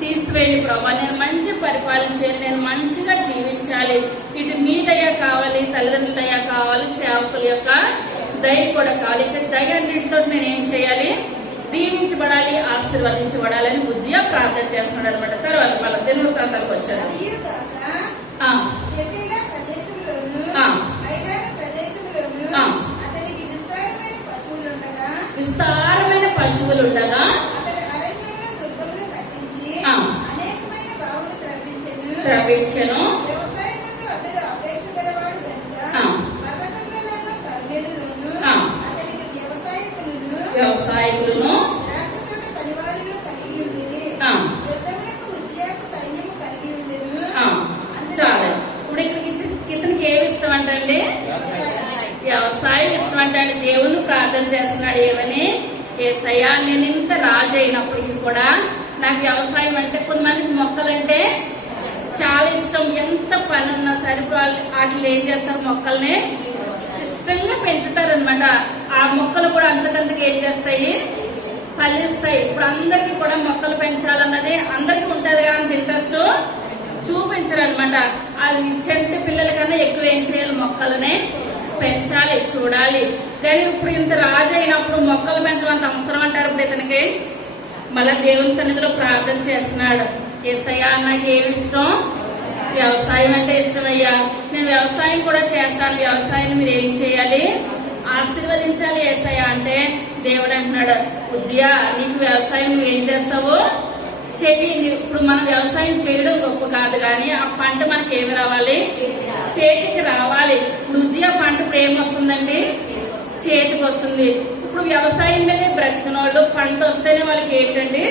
తీసివేయండి ప్రభా, నేను మంచి పరిపాలించాలి, నేను మంచిగా జీవించాలి. ఇటు మీ దయ కావాలి, తల్లిదండ్రుల దయ కావాలి, సేవకుల యొక్క దయ కూడా కావాలి. ఇక దయ అన్నింటితో నేను ఏం చేయాలి, దీవించబడాలి, ఆశీర్వదించబడాలని ఉజ్జియా ప్రార్థన చేస్తున్నాడు అనమాట. తర్వాత వాళ్ళ దినవృత్తాంతాలకు వచ్చారు. విస్తారమైన పశువులు ఉండగా ద్రవించెను, వ్యవసాయకులను చాలా. ఇప్పుడు ఇతనికి ఏమి ఇష్టం అంటే వ్యవసాయం ఇష్టం అంటే దేవుని ప్రార్థన చేస్తున్నాడు. ఏమని, యేసయ్యా నేను ఇంత రాజు అయినప్పటికీ కూడా నాకు వ్యవసాయం అంటే, కొంతమందికి మొక్కలంటే చాలా ఇష్టం, ఎంత పని ఉన్నా సరే వాటిని ఏం చేస్తారు, మొక్కల్ని ఇష్టంగా పెంచుతారు అనమాట. ఆ మొక్కలు కూడా అంతకంతకు ఏం చేస్తాయి, ఫలిస్తాయి. ఇప్పుడు అందరికీ కూడా మొక్కలు పెంచాలన్నది అందరికీ ఉంటది కదా, అంత ఇంట్రెస్ట్ చూపించరు అనమాట. అది చెంటి పిల్లల కన్నా ఎక్కువ ఏం చేయాలి, మొక్కలనే పెంచాలి, చూడాలి. కానీ ఇప్పుడు ఇంత రాజు అయినప్పుడు మొక్కలు పెంచడం అవసరం అంటారు. ఇప్పుడు ఇతనికి మళ్ళా దేవుని సన్నిధిలో ప్రార్థన చేస్తున్నాడు, యేసయ్యా నాకు ఏమి ఇష్టం, వ్యవసాయం అంటే ఇష్టమయ్యా, నేను వ్యవసాయం కూడా చేస్తాను, వ్యవసాయం మీరు ఏం చేయాలి, ఆశీర్వదించాలి యేసయ్యా అంటే, దేవుడు అంటున్నాడు, ఉజ్జియా నీకు వ్యవసాయం నువ్వేం చేస్తావు చెయ్యి. ఇప్పుడు మనం వ్యవసాయం చేయడం గొప్ప కాదు, కానీ ఆ పంట మనకి ఏమి రావాలి, చేతికి రావాలి. ఇప్పుడు ఉజ్జియా పంట ఇప్పుడు ఏమొస్తుందండి, చేతికి వస్తుంది. ఇప్పుడు వ్యవసాయం మీదే బ్రతికిన వాళ్ళు పంట వస్తేనే వాళ్ళకి ఏంటండి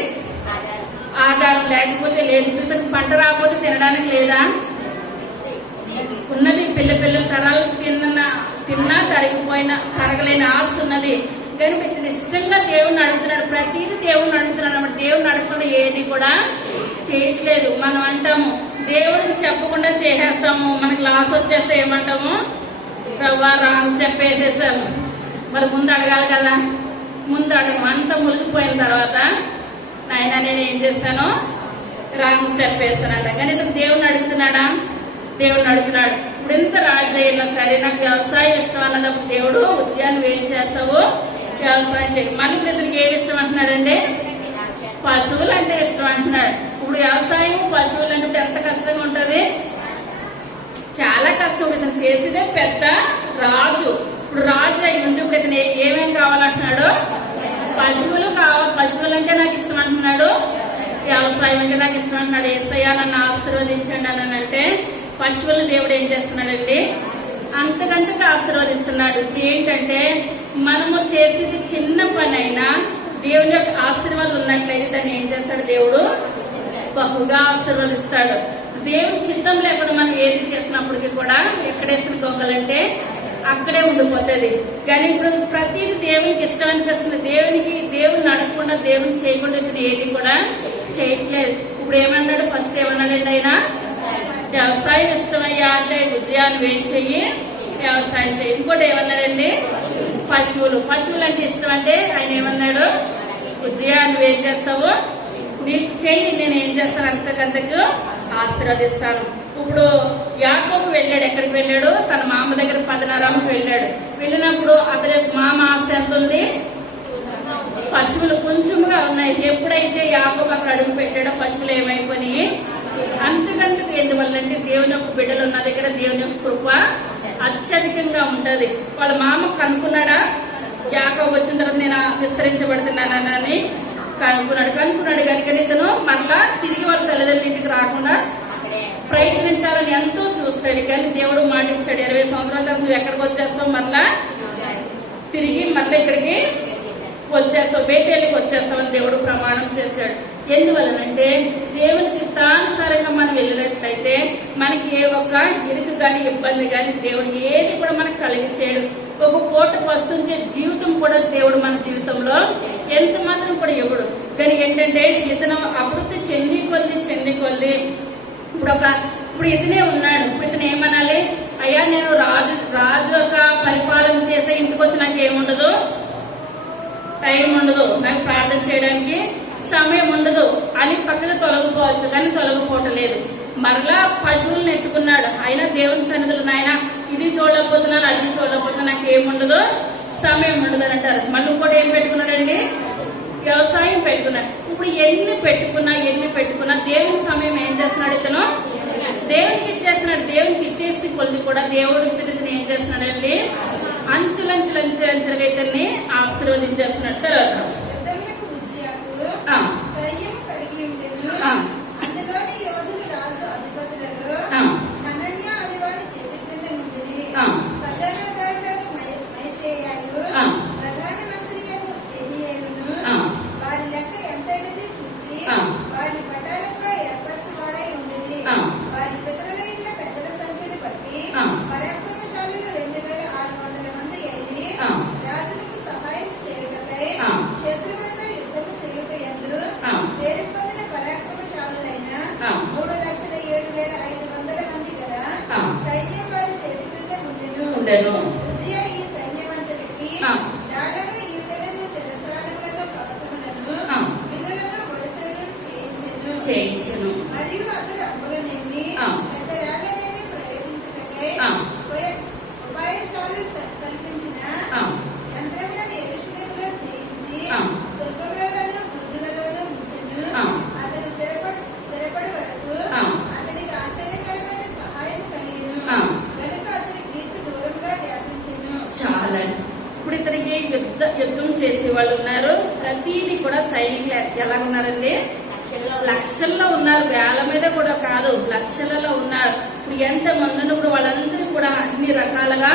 ఆధారం, లేకపోతే లేదు. పంట రాకపోతే తినడానికి లేదా, ఉన్నది పిల్లల తరాలు తిన్నా తరగలేని ఆస్తి ఉన్నది. కానీ ఇతను ఇష్టంగా దేవుణ్ణి అడుగుతున్నాడు, ప్రతిదీ దేవుణ్ణి అడుగుతున్నాడు అన్నమాట. దేవుణ్ణి అడగకుండా ఏది కూడా చేయట్లేదు. మనం అంటాము దేవుడికి చెప్పకుండా చేసేస్తాము, మనకి లాస్ వచ్చేస్తే ఏమంటాము, ప్రభా రాంగ్ స్టెప్ వేసేసాము. మరి ముందు అడగాలి కదా, ముందు అడగము. అంత మునిగిపోయిన తర్వాత నాయన నేను ఏం చేస్తాను, రాంగ్ స్టెప్ వేస్తానంట. కానీ ఇతను దేవుణ్ణి అడుగుతున్నాడా, దేవుణ్ణి అడుగుతున్నాడు. ఇప్పుడు ఎంత రాజు అయినా సరే నాకు వ్యవసాయం ఇష్టం అన్నప్పుడు దేవుడు ఉజ్జియా నువ్వేం చేస్తావు, వ్యవసాయం చేయి. మళ్ళీ ఇప్పుడు ఇతనికి ఏమి ఇష్టం అంటున్నాడండి, పశువులు అంటే ఇష్టం అంటున్నాడు. ఇప్పుడు వ్యవసాయం పశువులు అంటే ఎంత కష్టంగా ఉంటది, చాలా కష్టం. ఇతను చేసేదే పెద్ద రాజు. ఇప్పుడు రాజు అయి ఉండి ఇప్పుడు ఇతను ఏమేం కావాలంటున్నాడు, పశువులు కావాలి, పశువులు అంటే నాకు ఇష్టం అంటున్నాడు, వ్యవసాయం అంటే నాకు ఇష్టం అంటున్నాడు. యేసయ్యా నన్ను ఆశీర్వదించండి అని అంటే పశువులు దేవుడు ఏం చేస్తున్నాడండి, అంతకంతకు ఆశీర్వదిస్తున్నాడు. ఇప్పుడు ఏంటంటే మనము చేసేది చిన్న పని అయినా దేవుని యొక్క ఆశీర్వాదం ఉన్నట్లయితే దాన్ని ఏం చేస్తాడు, దేవుడు బహుగా ఆశీర్వదిస్తాడు. దేవుని చిత్తం లేకుండా మనం ఏది చేసినప్పటికీ కూడా ఎక్కడేసిన గొంగలంటే అక్కడే ఉండిపోతుంది. కానీ ఇప్పుడు ప్రతిదీ దేవునికి ఇష్టం అనిపిస్తుంది. దేవుని అడగకుండా దేవుని చేయకుండా ఇప్పుడు ఏది కూడా చేయట్లేదు. ఇప్పుడు ఏమన్నాడు, ఫస్ట్ ఏమన్నాడండి ఆయన, వ్యవసాయం ఇష్టమయ్యా అంటే విజయాన్ని ఏం చెయ్యి, వ్యవసాయం చెయ్యి. ఇంకోటి ఏమన్నాడండి, పశువులు అంటే ఇష్టం అంటే ఆయన ఏమన్నాడు, విజయాన్ని ఏం చేస్తావు, నీకు చెయ్యి, నేను ఏం చేస్తాను, అంతకంతకు ఆశీర్వదిస్తాను. ఇప్పుడు యాకోబు వెళ్ళాడు, ఎక్కడికి వెళ్ళాడు, తన మామ దగ్గర పదనారాముకి వెళ్ళాడు. వెళ్ళినప్పుడు అతని మామ ఆస్తి ఎంత ఉంది, పశువులు కొంచెంగా ఉన్నాయి. ఎప్పుడైతే యాకోబు అక్కడ అడుగు పెట్టాడో పశువులు ఏమైపోయినాయి, అంతకంతకు. ఎందువల్లంటే దేవుని యొక్క బిడ్డలు ఉన్న దగ్గర దేవుని యొక్క కృప అత్యధికంగా ఉంటది. వాళ్ళ మామ కనుక్కున్నాడా, యాకోబు వచ్చిన తర్వాత నేను విస్తరించబడుతున్నానని కనుక్కున్నాడు కనుక ఇతను మరలా తిరిగి వాళ్ళ తల్లిదండ్రుల ఇంటికి రాకుండా ప్రయత్నించాలని ఎంతో చూస్తాడు. కానీ దేవుడు మాట ఇచ్చాడు, 20 సంవత్సరాల తర్వాత నువ్వు ఎక్కడికి వచ్చేస్తావు, మరలా తిరిగి మరలా ఇక్కడికి వచ్చేస్తావు, బేతేలికి వచ్చేస్తావని దేవుడు ప్రమాణం చేశాడు. ఎందువలనంటే దేవుని చిత్తానుసారంగా మనం వెళ్ళినట్లయితే మనకి ఏ ఒక్క ఇరుకు గాని ఇబ్బంది గాని దేవుడు ఏది కూడా మనకు కలిగి చేయడు. ఒక పూట వస్తుంచే జీవితం కూడా దేవుడు మన జీవితంలో ఎంత మాత్రం కూడా ఇవ్వడు. కానీ ఏంటంటే ఇతను అభివృద్ధి చెంది కొద్ది ఇప్పుడు ఇతనే ఉన్నాడు. ఇప్పుడు ఇతను ఏమనాలి, అయ్యా నేను రాజు ఒక పరిపాలన చేసే ఇంటికి వచ్చి నాకు ఏముండదు, టైం ఉండదు, నాకు ప్రార్థన చేయడానికి సమయం ఉండదు అని పక్కగా తొలగిపోవచ్చు. కానీ తొలగిపోవటం లేదు. మరలా పశువులను ఎత్తుకున్నాడు. అయినా దేవుని సన్నిధులు, నాయన ఇది చూడకపోతున్నాను, అది చూడకపోతున్నా, నాకు ఏముండదు, సమయం ఉండదు అని అంటారు. మళ్ళీ ఇంకోటి ఏం పెట్టుకున్నాడండి, వ్యవసాయం పెట్టుకున్నాడు. ఇప్పుడు ఎన్ని పెట్టుకున్నా దేవుని సమయం ఏం చేస్తున్నాడు, ఇతను దేవునికి ఇచ్చేస్తున్నాడు. దేవునికి ఇచ్చేసి కొద్ది కూడా దేవుడు ఇతను ఏం చేస్తున్నాడండి, అంచులంచులుగా ఇతన్ని ఆశీర్వదించేస్తున్నాడు. తర్వాత చేయించను. చాలా ఇప్పుడు ఇతనికి యుద్ధం చేసే వాళ్ళు ఉన్నారు. ప్రతిదీ కూడా సైనికులు ఎలా ఉన్నారండి, లక్షల్లో ఉన్నారు. వేల మీద కూడా కాదు, లక్షలలో ఉన్నారు. ఇప్పుడు ఎంత మంది ఉన్నప్పుడు వాళ్ళందరూ కూడా అన్ని రకాలుగా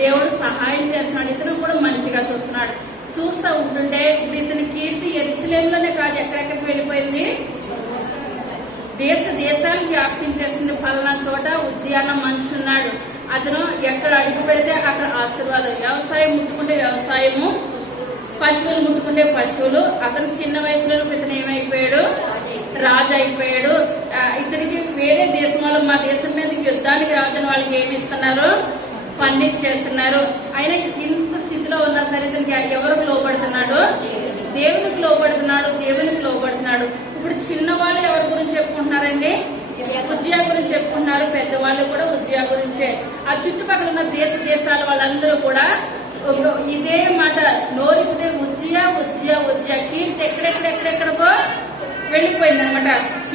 దేవుడు సహాయం చేస్తున్నాడు. ఇతను కూడా మంచిగా చూస్తున్నాడు. చూస్తూ ఉంటుంటే ఇప్పుడు ఇతని కీర్తి యెరూషలేములోనే కాదు, ఎక్కడెక్కడికి వెళ్ళిపోయింది, దేశాలు వ్యాప్తించేసింది. పలానా చోట ఉజ్జియా మనిషి ఉన్నాడు, అతను ఎక్కడ అడుగు పెడితే అక్కడ ఆశీర్వాదం. వ్యవసాయం ముట్టుకుంటే వ్యవసాయము, పశువులు ముట్టుకుంటే పశువులు. అతను చిన్న వయసులో ఇతను ఏమైపోయాడు, రాజు అయిపోయాడు. ఇతనికి వేరే దేశం వాళ్ళు మా దేశం మీదకి యుద్ధానికి రావద్దని వాళ్ళకి ఏమి ఇస్తున్నారు, పన్నిచ్చేస్తున్నారు. ఆయన ఇంత స్థితిలో ఉన్నా సరే ఇతనికి ఎవరికి లోపడుతున్నాడు, దేవునికి లోపడుతున్నాడు. ఇప్పుడు చిన్నవాళ్ళు ఎవరి గురించి చెప్పుకుంటున్నారండి, ఉజ్జియా గురించి చెప్పుకుంటున్నారు. పెద్దవాళ్ళు కూడా ఉజ్జియా గురించే. ఆ చుట్టుపక్కల ఉన్న దేశాల వాళ్ళందరూ కూడా ఇదే మాట నోరిపితే ఉజ్జియా కీర్తి ఎక్కడెక్కడెక్కడెక్కడికో వెళ్ళిపోయింది అనమాట.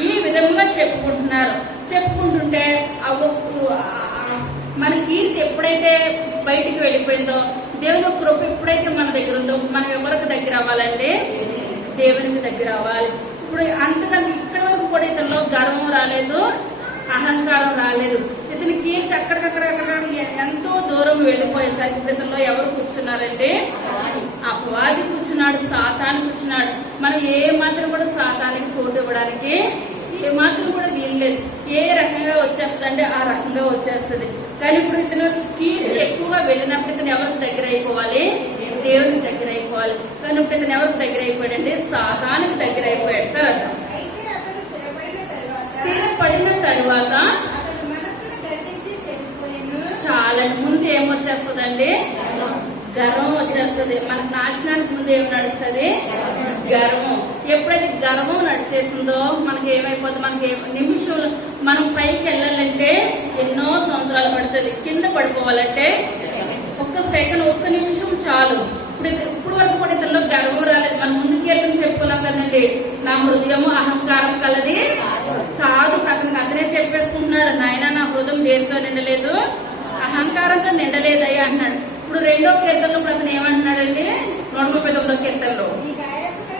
ఈ విధంగా చెప్పుకుంటుంటే మన కీర్తి ఎప్పుడైతే బయటికి వెళ్ళిపోయిందో, దేవుని కృప ఎప్పుడైతే మన దగ్గర ఉందో, మనం ఎవరికి దగ్గర అవ్వాలంటే దేవునికి దగ్గర అవ్వాలి. ఇప్పుడు అంతకంటే ఇక్కడ వరకు కూడా ఇతనిలో గర్వం రాలేదు, అహంకారం రాలేదు. ఇతని కీర్తి అక్కడికక్కడ ఎంతో దూరం వెళ్ళిపోయేసరికి ఇతనిలో ఎవరు కూర్చున్నారంటే అపవాది కూర్చున్నాడు, సాతాను కూర్చున్నాడు. మనం ఏ మాత్రం కూడా సాతానికి చోటు ఇవ్వడానికి ఏ మాత్రం కూడా దీనిలేదు. ఏ రకంగా వచ్చేస్తుంది అంటే ఆ రకంగా వచ్చేస్తుంది. కానీ ఇప్పుడు ఇతను కీర్తి ఎక్కువగా వెళ్ళినప్పుడు ఇతను ఎవరికి దగ్గర అయిపోవాలి? దేవునికి దగ్గర అయిపోవాలి. కానీ ఇప్పుడు ఇతను ఎవరికి దగ్గర అయిపోయాడంటే సాతానికి దగ్గర అయిపోయాడు. తర్వాత స్థిరపడిన తరువాత చాలా ముందు ఏమొచ్చేస్తుందండి? గర్వం వచ్చేస్తుంది. మనకు నాశనానికి ముందు ఏమి నడుస్తుంది? గర్వం. ఎప్పుడైతే గర్వం నడిచేసిందో మనకి ఏమైపోతుంది? మనకి నిమిషంలో మనం పైకి వెళ్ళాలంటే ఎన్నో సంవత్సరాలు పడుతుంది. కింద పడిపోవాలంటే ఒక్క సెకండ్, ఒక్క నిమిషం చాలు. ఇప్పుడు వరకు కూడా ఇతరులో గర్వం రాలేదు. మనం ముందుకు వెళ్ళని చెప్పుకున్నాం కదండి, నా హృదయము అహంకారం కలది కాదు. అతనే చెప్పేసుకుంటున్నాడు, నాయన నా హృదయం దేనితో నిండలేదు, అహంకారంతో నిండలేదయ్యా అంటున్నాడు. ఇప్పుడు 2వ కీర్తనలో ఇప్పుడు అతను ఏమంటున్నాడండి? 139వ కీర్తనలో,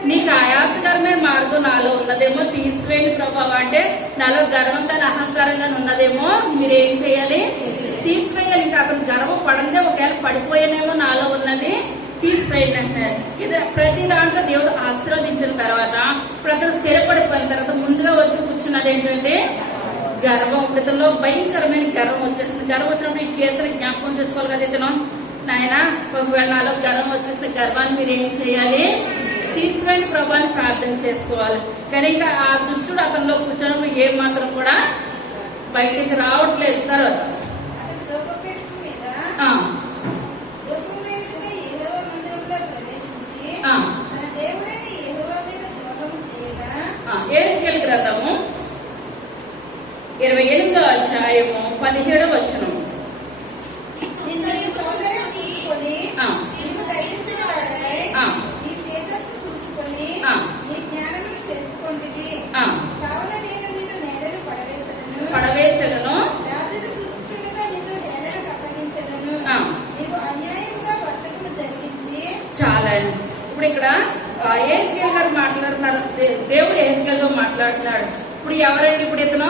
నీకు ఆయాసకరమైన మార్గం నాలో ఉన్నదేమో తీసివేయండి ప్రభావ. అంటే నాలో గర్వంగా అహంకారంగా ఉన్నదేమో మీరేం చేయాలి? తీసివేయాలి. ఇంకా అతను గర్వపడందే, ఒకవేళ పడిపోయేనేమో నాలో ఉన్నది తీసివేయండి అంటున్నాడు. ఇది ప్రతి దాంట్లో దేవుడు ఆశీర్వదించిన తర్వాత ప్రతి స్థిరపడిపోయిన తర్వాత ముందుగా వచ్చి కూర్చున్నది ఏంటంటే గర్వం. ఇతనిలో భయంకరమైన గర్వం వచ్చేస్తుంది. గర్వం వచ్చినప్పుడు ఈ కీర్తన జ్ఞాపకం చేసుకోవాలి కదా. ఇతను, నాయన ఒకవేళ నాలో గర్వం వచ్చేస్తే గర్వాన్ని మీరు ఏం చేయాలి? తీసివేయండి ప్రభావాన్ని ప్రార్థన చేసుకోవాలి. కానీ ఇంకా ఆ దుష్టుడు అతనిలో కూర్చొని ఏ మాత్రం కూడా బయటికి రావట్లేదు. తర్వాత ఏడ్చేల గ్రంథము 28వ అధ్యాయము 17వ వచనం, పడవేసెదను చాలా. ఇప్పుడు ఇక్కడ ఏహెజ్కేలు గారు మాట్లాడుతున్నారు, దేవుడు ఏహెజ్కేలుతో మాట్లాడుతున్నాడు. ఇప్పుడు ఎవరండి? ఇప్పుడు ఇతను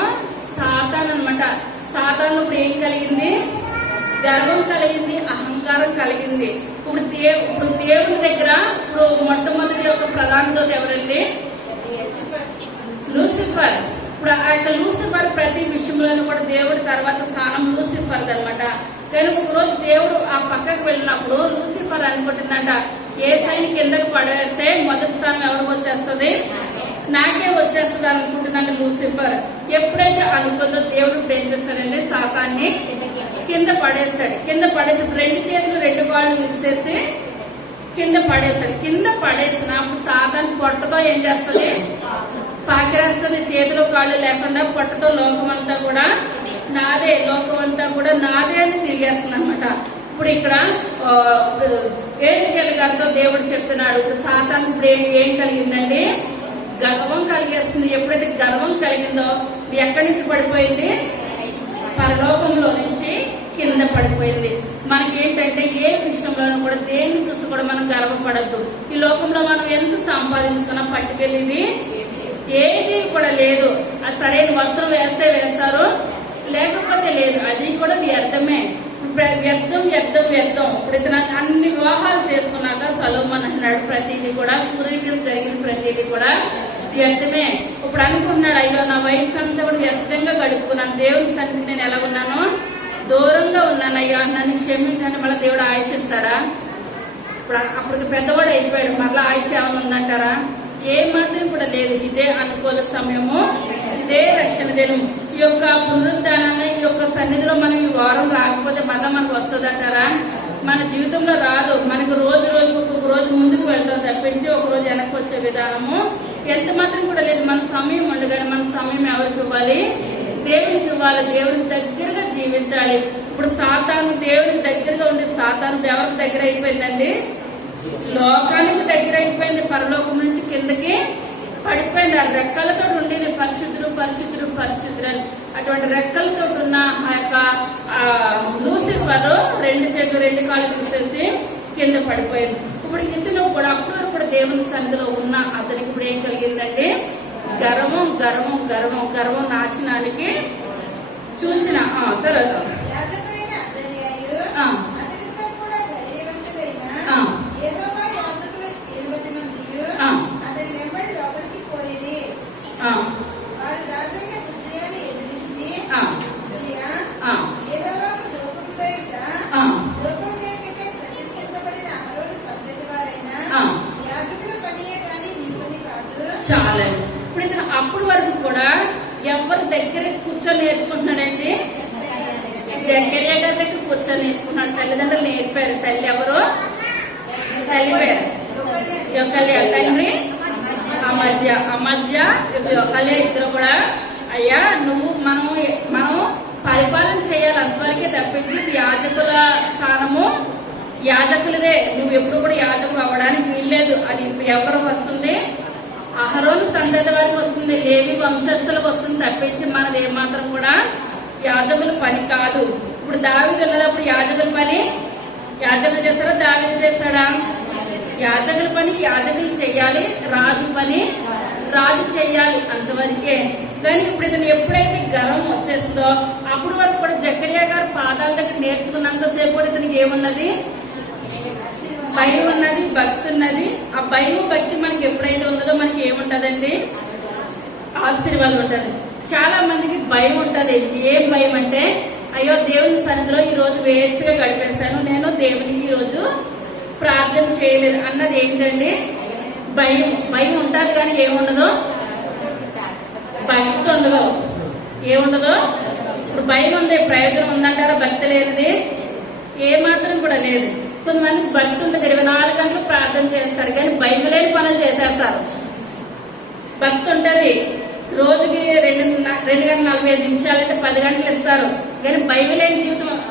సాతాను అనమాట. సాతాను ఇప్పుడు ఏం కలిగింది? గర్వం కలిగింది, అహంకారం కలిగింది. ఇప్పుడు దేవుని దగ్గర ఇప్పుడు మొట్టమొదటి యొక్క ప్రధాన దూత ఎవరండి? లూసిఫర్. ఇప్పుడు ఆ యొక్క లూసిఫర్ ప్రతి విషయంలోనూ కూడా దేవుడి తర్వాత స్థానం లూసిఫర్ అనమాట. కానీ ఒక రోజు దేవుడు ఆ పక్కకు వెళ్ళినప్పుడు లూసిఫర్ అనుకుంటుందంట, ఏ సైన్ కిందకు పడేస్తే మొదటి స్థానం ఎవరికి వచ్చేస్తుంది? నాకే వచ్చేస్తుంది అనుకుంటున్నాను లూసిఫర్. ఎప్పుడైతే అనుకుందో దేవుడు ఇప్పుడు ఏం చేస్తాడంటే సాతాన్ని కింద పడేస్తాడు. కింద పడేసి 2 చేతులు 2 కాళ్ళు విరిసేసి కింద పడేస్తాడు. కింద పడేసినప్పుడు సాతాన్ని పొట్టతో ఏం చేస్తుంది? పాకిరేస్తుంది. చేతులు కాళ్ళు లేకుండా పొట్టతో లోకమంతా కూడా నాదే, లోకమంతా కూడా నాదే అని తిరిగేస్తుంది అనమాట. ఇప్పుడు ఇక్కడ ఏహెజ్కేలు గారితో దేవుడు చెప్తున్నాడు, ఇప్పుడు సాతాను ఇప్పుడు ఏం కలిగిందండి? గర్వం కలిగేస్తుంది. ఎప్పుడైతే గర్వం కలిగిందో ఇది ఎక్కడి నుంచి పడిపోయింది? పరలోకంలో నుంచి కింద పడిపోయింది. మనకేంటంటే ఏ విషయంలోనూ కూడా దేన్ని చూసి కూడా మనం గర్వపడద్దు. ఈ లోకంలో మనం ఎంత సంపాదించుకున్నా పట్టుకెళ్ళింది ఏది కూడా లేదు. ఆ సరైన వస్త్రం వేస్తే వేస్తారు, లేకపోతే లేదు. అది కూడా వ్యర్థమే. వ్యర్థం వ్యర్థం వ్యర్థం. ఇప్పుడు ఇతను అన్ని వివాహాలు చేసుకున్నాక సొలొమోను అన్నాడు, ప్రతిదీ కూడా సూర్యోదయం జరిగిన ప్రతిదీ కూడా వ్యర్థమే. ఇప్పుడు అనుకున్నాడు, అయ్యో నా వయసు అంతా కూడా వ్యర్థంగా గడుపుకున్నాను, దేవుని సన్నిధి నేను ఎలా ఉన్నాను? దూరంగా ఉన్నాను. అయ్యో నన్ను క్షమించండి. మళ్ళీ దేవుడు ఆయుష్ ఇస్తాడా? ఇప్పుడు అప్పటికి పెద్దవాడు అయిపోయాడు, మళ్ళీ ఆయుష్ ఏమైనా ఉందంటారా? ఏ మాత్రం కూడా లేదు. ఇదే అనుకూల సమయము, ఇదే రక్షణ దినం. ఈ యొక్క పునరుద్ధానాన్ని ఈ యొక్క సన్నిధిలో మనం ఈ వారం రాకపోతే మళ్ళీ మనకు వస్తుందంటారా? మన జీవితంలో రాదు. మనకు రోజు రోజుకు ఒక్కొక్క రోజు ముందుకు వెళ్తాం తప్పించి ఒక రోజు వెనక్కి వచ్చే విధానము ఎంత మాత్రం కూడా లేదు. మన సమయం ఉండగానే మన సమయం ఎవరికి ఇవ్వాలి? దేవునికి ఇవ్వాలి. దేవునికి దగ్గరగా జీవించాలి. ఇప్పుడు సాతాను దేవునికి దగ్గరగా ఉండి సాతాను ఎవరికి దగ్గర అయిపోయిందండి? లోకానికి దగ్గర అయిపోయింది. పరలోకం నుంచి కిందకి పడిపోయింది. ఆ రెక్కలతో ఉండేది పరిశుద్ధులు పరిశుద్ధులు పరిశుద్ధులు అని. అటువంటి రెక్కలతో ఉన్న ఆ యొక్క లూసిఫర్ 2 చేతులు 2 కాళ్ళు తీసేసి కింద పడిపోయింది. ఇప్పుడు ఇతను కూడా అప్పుడు కూడా దేవుని సన్నిధిలో ఉన్న అతనికి ఇప్పుడు ఏం కలిగిందంటే గర్వం గర్వం గర్వం గర్వం నాశనానికి చూచిన తర్వాత వారు చాలండి. ఇప్పుడు ఇతను అప్పుడు వరకు కూడా ఎవరి దగ్గర కూర్చొని నేర్చుకుంటున్నాడండి? జకర్యా గారి దగ్గర కూర్చొని నేర్చుకున్నాడు. తల్లిదండ్రులు నేర్పారు. తల్లి ఎవరు? తల్లి పేరు యొకల్య, తండ్రి అమజ్య యొకల్య. ఇద్దరు కూడా అయ్యా మనం పరిపాలన చేయాలి, అంతవరకే తప్పించి యాజకుల స్థానము యాజకులదే. నువ్వు ఎప్పుడు కూడా యాజకులు అవ్వడానికి వీల్లేదు. అది ఇప్పుడు ఎవరు వస్తుంది? అహరోను సంతతి వారికి వస్తుంది, లేవి వంశస్థులకు వస్తుంది తప్పించి మనది ఏమాత్రం కూడా యాజకుల పని కాదు. ఇప్పుడు దావీదు ఉన్నప్పుడు యాజకుల పని యాజకులు చేస్తారా? దావీదు చేస్తాడా? యాజకుల పని యాజకులు చెయ్యాలి, రాజు పని రాజు చెయ్యాలి, అంతవరకే. కానీ ఇప్పుడు ఇతను ఎప్పుడైతే గర్వం వచ్చేస్తుందో అప్పుడు వరకు కూడా జకర్యా గారు పాదాల దగ్గర నేర్చుకున్నంతసేపు కూడా ఇతనికి ఏమున్నది? భయం ఉన్నది, భక్తి ఉన్నది. ఆ భయం భక్తి మనకి ఎప్పుడైతే ఉన్నదో మనకి ఏముంటదండి? ఆశీర్వాదం ఉంటది. చాలా మందికి భయం ఉంటది. ఏం భయం అంటే, అయ్యో దేవుని సన్నిధిలో ఈ రోజు వేస్ట్ గా గడిపేస్తాను, నేను దేవునికి ఈ రోజు ప్రార్థన చేయలేదు అన్నది ఏంటండి? భయం. భయం ఉంటది కానీ ఏముండదు? భక్తి ఉండదు. ఏముండదు? ఇప్పుడు భయం ఉంది, ప్రయోజనం ఉందంటారా? భక్తి లేనిది ఏమాత్రం కూడా లేదు. కొంతమందికి భక్తి ఉంటుంది, 24 గంటలు ప్రార్థన చేస్తారు కానీ భయం లేని పనులు చేసేస్తారు. భక్తి ఉంటది, రోజుకి 2 గంటల 45 నిమిషాలు అంటే 10 గంటలు ఇస్తారు కానీ భయం లేని జీవితం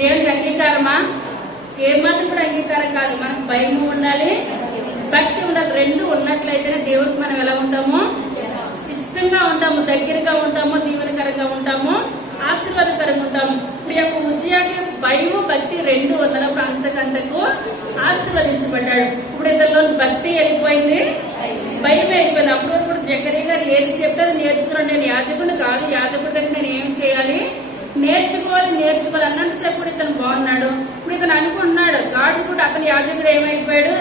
దేవునికి అంగీకారమా? ఏమాత్రం కూడా అంగీకారం కాదు. మనకు భయం ఉండాలి, భక్తి ఉండాలి. రెండు ఉన్నట్లయితేనే దేవుడికి మనం ఎలా ఉంటాము? ఇష్టంగా ఉంటాము, దగ్గరగా ఉంటాము, దీవెనకరంగా ఉంటాము, ఆశీర్వాదకరంగా ఉంటాము. ఇప్పుడు యొక్క ఉజ్జియాకి భయము భక్తి రెండు ఉన్నప్పుడు అంతకంతకు ఆశీర్వదించబడ్డాడు. ఇప్పుడు ఇతరులో భక్తి వెళ్ళిపోయింది, భయం అయిపోయింది. అప్పుడు వరకు కూడా జకర్యా గారు ఏది చెప్తే అది నేర్చుకున్నాడు. నేను యాజకుడు కాదు, యాజకుడి దగ్గర నేను ఏం చేయాలి? నేర్చుకోవాలి అన్నంతసేపు కూడా ఇతను బాగున్నాడు. ఇప్పుడు ఇతను అనుకుంటున్నాడు గాడు కూడా అతని యాజకుడు ఏమైపోయాడు?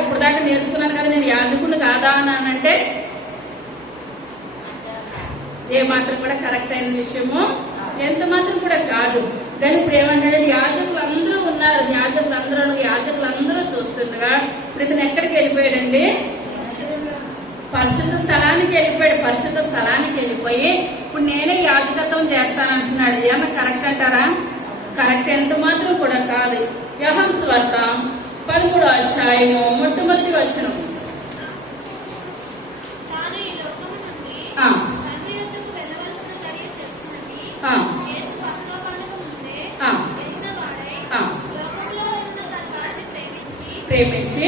ఇప్పుడు దాకా నేర్చుకున్నాను కదా, నేను యాజకుడు కాదా అని అంటే ఏ మాత్రం కూడా కరెక్ట్ అయిన విషయము ఎంత మాత్రం కూడా కాదు. కానీ ఇప్పుడు ఏమంటాడు? యాజకులు అందరూ ఉన్నారు, యాజకులు అందరూ చూస్తుండగా ఇప్పుడు ఇతను ఎక్కడికి వెళ్ళిపోయాడండి? పరిశుద్ధ స్థలానికి వెళ్ళిపోయాడు. పరిశుద్ధ స్థలానికి వెళ్ళిపోయి ఇప్పుడు నేనే యాజకత్వం చేస్తానంటున్నాడు. ఏమన్నా కరెక్ట్ అంటారా? కరెక్ట్ ఎంత మాత్రం కూడా కాదు. యోహాను సువార్త 13వ అధ్యాయము మొట్టమొదటి వచనం. ప్రేమించి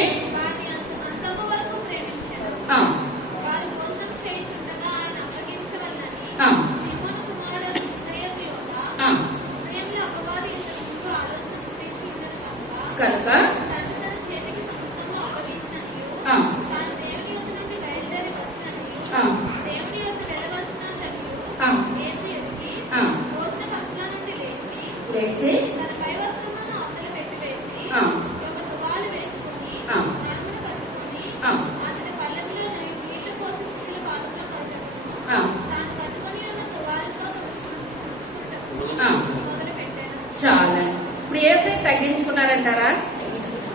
కనుక లేచి చాలా ఇప్పుడు ఏసై తగ్గించుకున్నారంటారా?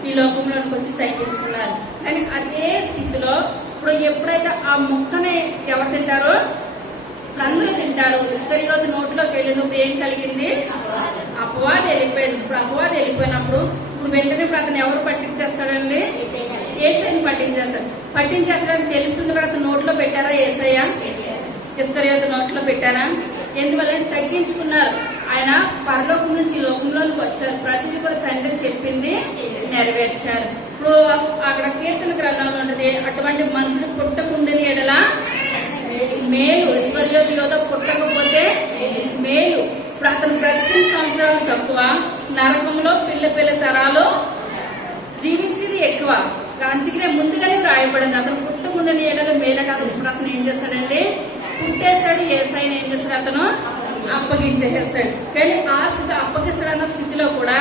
ఈ లోకంలోకి వచ్చి తగ్గించుకున్నారు. కానీ అదే స్థితిలో ఇప్పుడు ఎప్పుడైతే ఆ ముక్కని ఎవరు తింటారో అందరూ తింటారు. ఇస్కరియోతు నోట్లోకి వెళ్ళినప్పుడు ఏం కలిగింది? అపవాది వెళ్ళిపోయింది. ఇప్పుడు అపవాది వెళ్ళిపోయినప్పుడు ఇప్పుడు వెంటనే ఇప్పుడు అతను ఎవరు పట్టించేస్తాడండి? ఏసైని పట్టించేస్తాడని తెలిసింది కూడా అతను నోట్లో పెట్టారా? ఏసయ్య ఇస్కరియోతు నోట్లో పెట్టారా? ఎందువల్ల తగ్గించుకున్నారు. ఆయన పరలోకం నుంచి లోకంలోకి వచ్చారు. ప్రతిదీ కూడా తండ్రి చెప్పింది నెరవేర్చారు. ఇప్పుడు అక్కడ కీర్తన గ్రంథంలో ఉంటుంది, అటువంటి మనుషుడు పుట్టకుండని ఎడల మేలు, ఇస్కరియోతు యోధ పుట్టకపోతే మేలు. ఇప్పుడు అతను ప్రతి సంవత్సరాలు తక్కువ, నరకంలో పిల్ల తరాలు జీవించేది ఎక్కువ. అందుకనే ముందుగానే రాయబడింది అతను పుట్టకుండని ఎడల మేలు కాదు. ఇప్పుడు అతను ఏం చేస్తాడండి? పుట్టేశాడు. ఏసైనా ఏం చేస్తాడు? అతను అప్పగించేస్తాడు. కానీ ఆ స్థితి అప్పగిస్తాడన్న స్థితిలో కూడా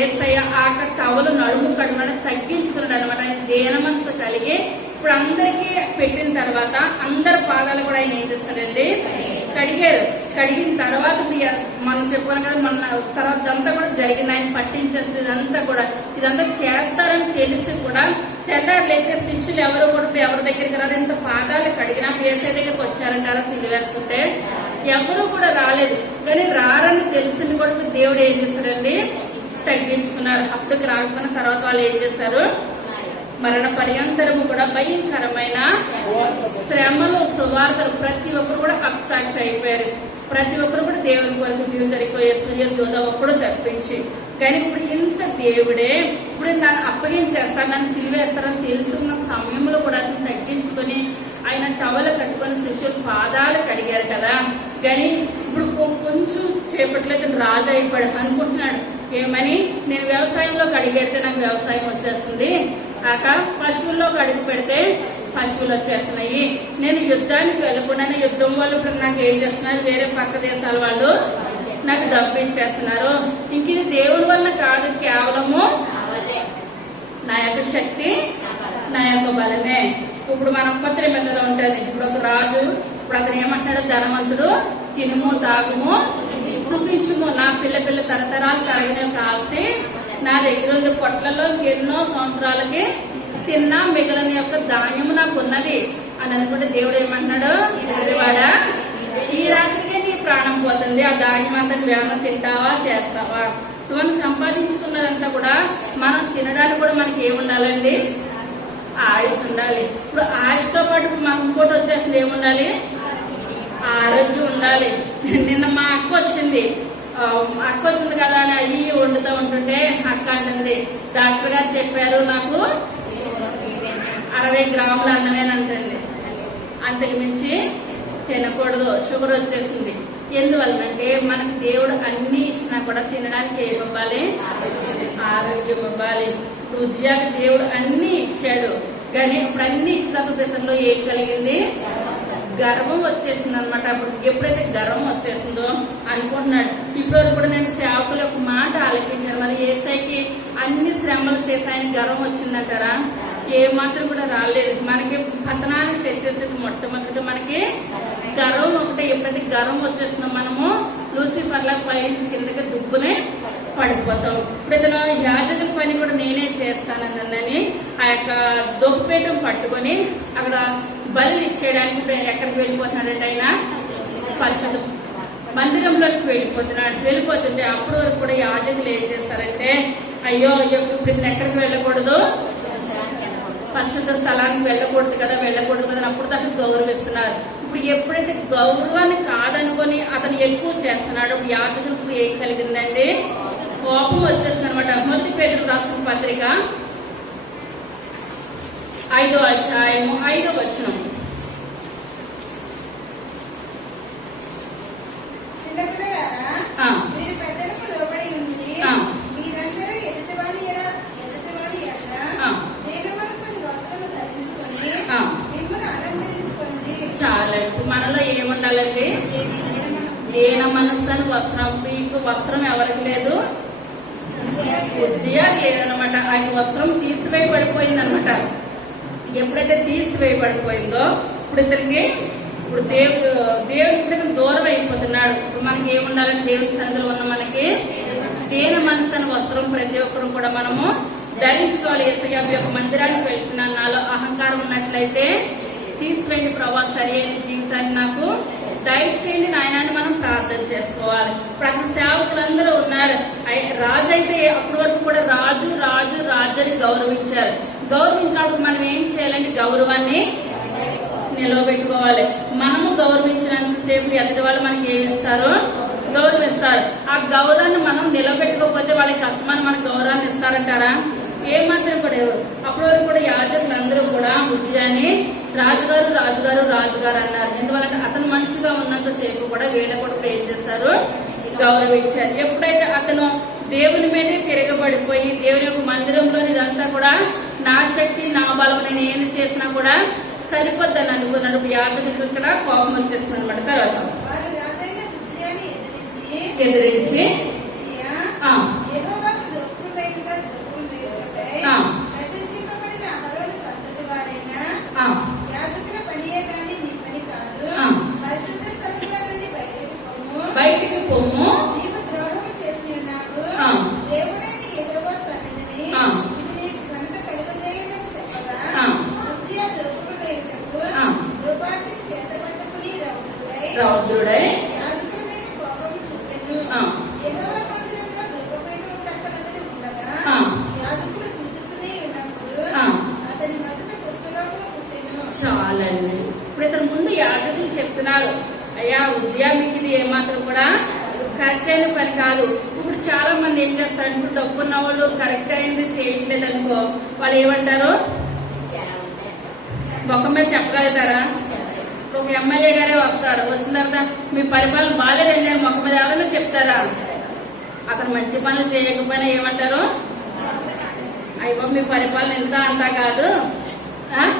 ఏసయ్య ఆ టవలు నడుము కడుమని తగ్గించుకున్నాడు అనమాట. ఆయన దేన మనసు కలిగి ఇప్పుడు అందరికీ పెట్టిన తర్వాత అందరి పాదాలు కూడా ఆయన ఏం చేస్తాడండి? కడిగారు. కడిగిన తర్వాత మనం చెప్పుకున్నాం కదా, మన తర్వాత అంతా కూడా జరిగింది. ఆయన పట్టించేస్తుంది ఇదంతా కూడా. ఇదంతా చేస్తారని తెలిసి కూడా తెల్లారులైతే శిష్యులు ఎవరు కూడా ఎవరి దగ్గరికి రాదు. ఇంత పాదాలు కడిగినా ఏసై దగ్గరికి వచ్చారంటారా సిలువేస్తుంటే? ఎవరు కూడా రాలేదు. కానీ రారని తెలిసింది కూడా దేవుడు ఏం చేశాడండి, తగ్గించుకున్నారు. అప్పటికి రాకపోయిన తర్వాత వాళ్ళు ఏం చేశారు, మరణ పర్యంతరము కూడా భయంకరమైన శ్రమలు సువార్తలు ప్రతి ఒక్కరు కూడా అప్సాక్షి అయిపోయారు. ప్రతి ఒక్కరు కూడా దేవుని కొరకు జీవితరిపోయే సూర్యోదయ ఒక్కడు తప్పించి. కానీ ఇప్పుడు ఇంత దేవుడే ఇప్పుడు నన్ను అప్పగించేస్తాను, నన్ను సిలివేస్తారని తెలుసుకున్న సమయంలో కూడా తగ్గించుకొని ఆయన టవలు కట్టుకొని శిష్యులు పాదాలు కడిగారు కదా. కానీ ఇప్పుడు కొంచెం చేపట్లయితే రాజు అయిపోయాడు అనుకుంటున్నాడు. ఏమని, నేను వ్యవసాయంలో కడిగేస్తే నాకు వ్యవసాయం వచ్చేస్తుంది, కాక పశువుల్లో కడిగి పెడితే పశువులు వచ్చేస్తున్నాయి, నేను యుద్ధానికి వెళ్ళకుండానే యుద్ధం వాళ్ళు ఇప్పుడు నాకు ఏం చేస్తున్నారు, వేరే పక్క దేశాల వాళ్ళు నాకు డబ్బు ఇచ్చేస్తున్నారు. ఇంక ఇది దేవుని వల్ల కాదు, కేవలము నా యొక్క శక్తి, నా యొక్క బలమే. ఇప్పుడు మనం కొత్త నిబంధనలో ఉంటుంది. ఇప్పుడు ఒక రాజు, ఇప్పుడు అతను ఏమంటాడు, ధనవంతుడు తినుము తాగుము చూపించుము, నా పిల్ల తరతరాలు తరగిన ఆస్తి నా దగ్గర ఉంది, కొట్లలో ఎన్నో సంవత్సరాలకి తిన్నా మిగిలిన యొక్క ధాన్యము నాకు ఉన్నది అని అనుకుంటే దేవుడు ఏమంటున్నాడు, ఎర్రివాడా ఈ రాత్రికే నీ ప్రాణం పోతుంది, ఆ ధాన్యం అంతా ఏమైనా తింటావా చేస్తావా? మనం సంపాదించుకున్నదంతా కూడా మనం తినడానికి కూడా మనకి ఏముండాలండి, ఆయుష్ ఉండాలి. ఇప్పుడు ఆయుష్తో పాటు మనకు ఇంకోటి వచ్చేసింది, ఏముండాలి, ఆరోగ్యం ఉండాలి. నిన్న మా అక్క వచ్చింది కదా అని అయ్యి వండుతూ ఉంటుంటే అక్క అంటుంది, డాక్టర్ గారు చెప్పారు నాకు 60 గ్రాముల అన్నమేనంటండి, అంతకు మించి తినకూడదు, షుగర్ వచ్చేసింది. ఎందువల్లంటే మనకు దేవుడు అన్ని ఇచ్చినా కూడా తినడానికి ఏమి ఇవ్వాలి, ఆరోగ్యం ఇవ్వాలి. రుచియాకి దేవుడు అన్ని ఇచ్చాడు, కానీ ఇప్పుడు అన్ని ఇచ్చిన పితల్లో ఏం కలిగింది, గర్వం వచ్చేసింది అనమాట. అప్పుడు ఎప్పుడైతే గర్వం వచ్చేసిందో అనుకుంటున్నాడు, ఇప్పుడు కూడా నేను సేవకుల యొక్క మాట ఆలకించాను, మరి ఏసైకి అన్ని శ్రమలు చేసి ఆయన గర్వం వచ్చిందంటారా? ఏ మాత్రం కూడా రాలేదు. మనకి పతనానికి తెచ్చేసేది మొట్టమొదటిగా మనకి గర్వం ఒకటే. ఎప్పుడైతే గర్వం వచ్చేస్తుందో మనము లూసిఫర్లా పైనుంచి కిందకి దుబ్బునే పడిపోతాం. ఇప్పుడు ఏదైనా యాజకుల పని కూడా నేనే చేస్తానని ఆ యొక్క దొప్పేటం పట్టుకొని అక్కడ బలి ఇచ్చేయడానికి ఇప్పుడు ఎక్కడికి వెళ్ళిపోతున్నాడండి, ఆయన పరిశుద్ధ మందిరంలోకి వెళ్ళిపోతుంటే అప్పటి వరకు కూడా యాజకులు ఏం చేస్తారంటే, అయ్యో ఇప్పుడు ఎక్కడికి వెళ్ళకూడదు, పరిశుద్ధ స్థలానికి వెళ్ళకూడదు కదా అప్పుడు దాకా గౌరవిస్తున్నారు. ఇప్పుడు ఎప్పుడైతే గౌరవాన్ని కాదనుకొని అతను ఎక్కువ చేస్తున్నాడు, ఇప్పుడు యాజకులు ఇప్పుడు ఏం కలిగిందండి, కోపం వచ్చేస్తుంది అనమాట. మొదటి పేతురు రాసిన పత్రిక 5వ అధ్యాయము 5వ వచనం. చాలా మనలో ఏముండాలండి, దీన మనస్సు వస్త్రం. మీకు వస్త్రం ఎవరికి లేదు, ఉజ్జయ లేదనమాట. ఆయన వస్త్రం తీసివేయబడిపోయింది అనమాట. ఎప్పుడైతే తీసివేయబడిపోయిందో ఇప్పుడు ఇతనికి ఇప్పుడు దేవుడు దూరం అయిపోతున్నాడు. ఇప్పుడు మనకి ఏముండాలంటే దేవుడి సన్నిధిలో ఉన్న మనకి దీన మనస్సు అని వస్త్రం ప్రతి ఒక్కరు కూడా మనము ధరించుకోవాలి. యేసయ్య యొక్క మందిరానికి వెళ్తున్నాను, నాలో అహంకారం ఉన్నట్లయితే తీసివేయండి ప్రభా, సరి అయిన జీవితాన్ని నాకు దయచేయండి నాయనాన్ని మనం ప్రార్థన చేసుకోవాలి. ఇప్పుడు అక్కడ సేవకులందరూ ఉన్నారు. రాజు అయితే అప్పటి వరకు కూడా రాజు అని గౌరవించారు. గౌరవించినప్పుడు మనం ఏం చేయాలంటే గౌరవాన్ని నిలవబెట్టుకోవాలి. మనము గౌరవించినంతసేపు ఎదుటి వాళ్ళు మనకి ఏమి ఇస్తారో గౌరవిస్తారు. ఆ గౌరవాన్ని మనం నిలబెట్టుకోకపోతే వాళ్ళకి కష్టమని మనకు గౌరవాన్ని ఇస్తారంటారా? ఏమాత్రం కూడా ఎవరు. అప్పటి వరకు కూడా యాజకులందరూ కూడా ఉజ్జయాన్ని రాజుగారు అన్నారు. ఎందువల్లంటే అతను మంచిగా ఉన్నంతసేపు కూడా వీళ్ళ కూడా ఏం చేస్తారు, గౌరవించారు. ఎప్పుడైతే అతను దేవుని మీదే తిరగబడిపోయి దేవుని యొక్క మందిరంలోని ఇదంతా కూడా నా శక్తి నా బలం నేను ఏం చేసినా కూడా సరిపోద్దని అనుకున్నాడు. యాజకులకు ఇక్కడ కోపం వచ్చేస్తుంది అనమాట. తర్వాత ఎదిరించి బయటికి పొమ్ము, చాలండి. ఇప్పుడు ఇతను ముందు యాజకులు చెప్తున్నారు, అయ్యా ఉజ్జియా మీకు ఇది ఏమాత్రం కూడా కరెక్ట్ అయిన పని కాదు. ఇప్పుడు చాలా మంది ఏం చేస్తారు, ఇప్పుడు డబ్బున్న వాళ్ళు కరెక్ట్ అయింది చేయట్లేదు అనుకో, వాళ్ళు ఏమంటారు, ముఖం మీద చెప్పగలుగుతారా? ఒక ఎమ్మెల్యే గారే వస్తారు, వచ్చిన తర్వాత మీ పరిపాలన బాగాలేదండి అని ముఖం మీద ఎవరైనా చెప్తారా? అతను మంచి పనులు చేయకపోయినా ఏమంటారు, అయ్యో మీ పరిపాలన ఎంత అంతా కాదు,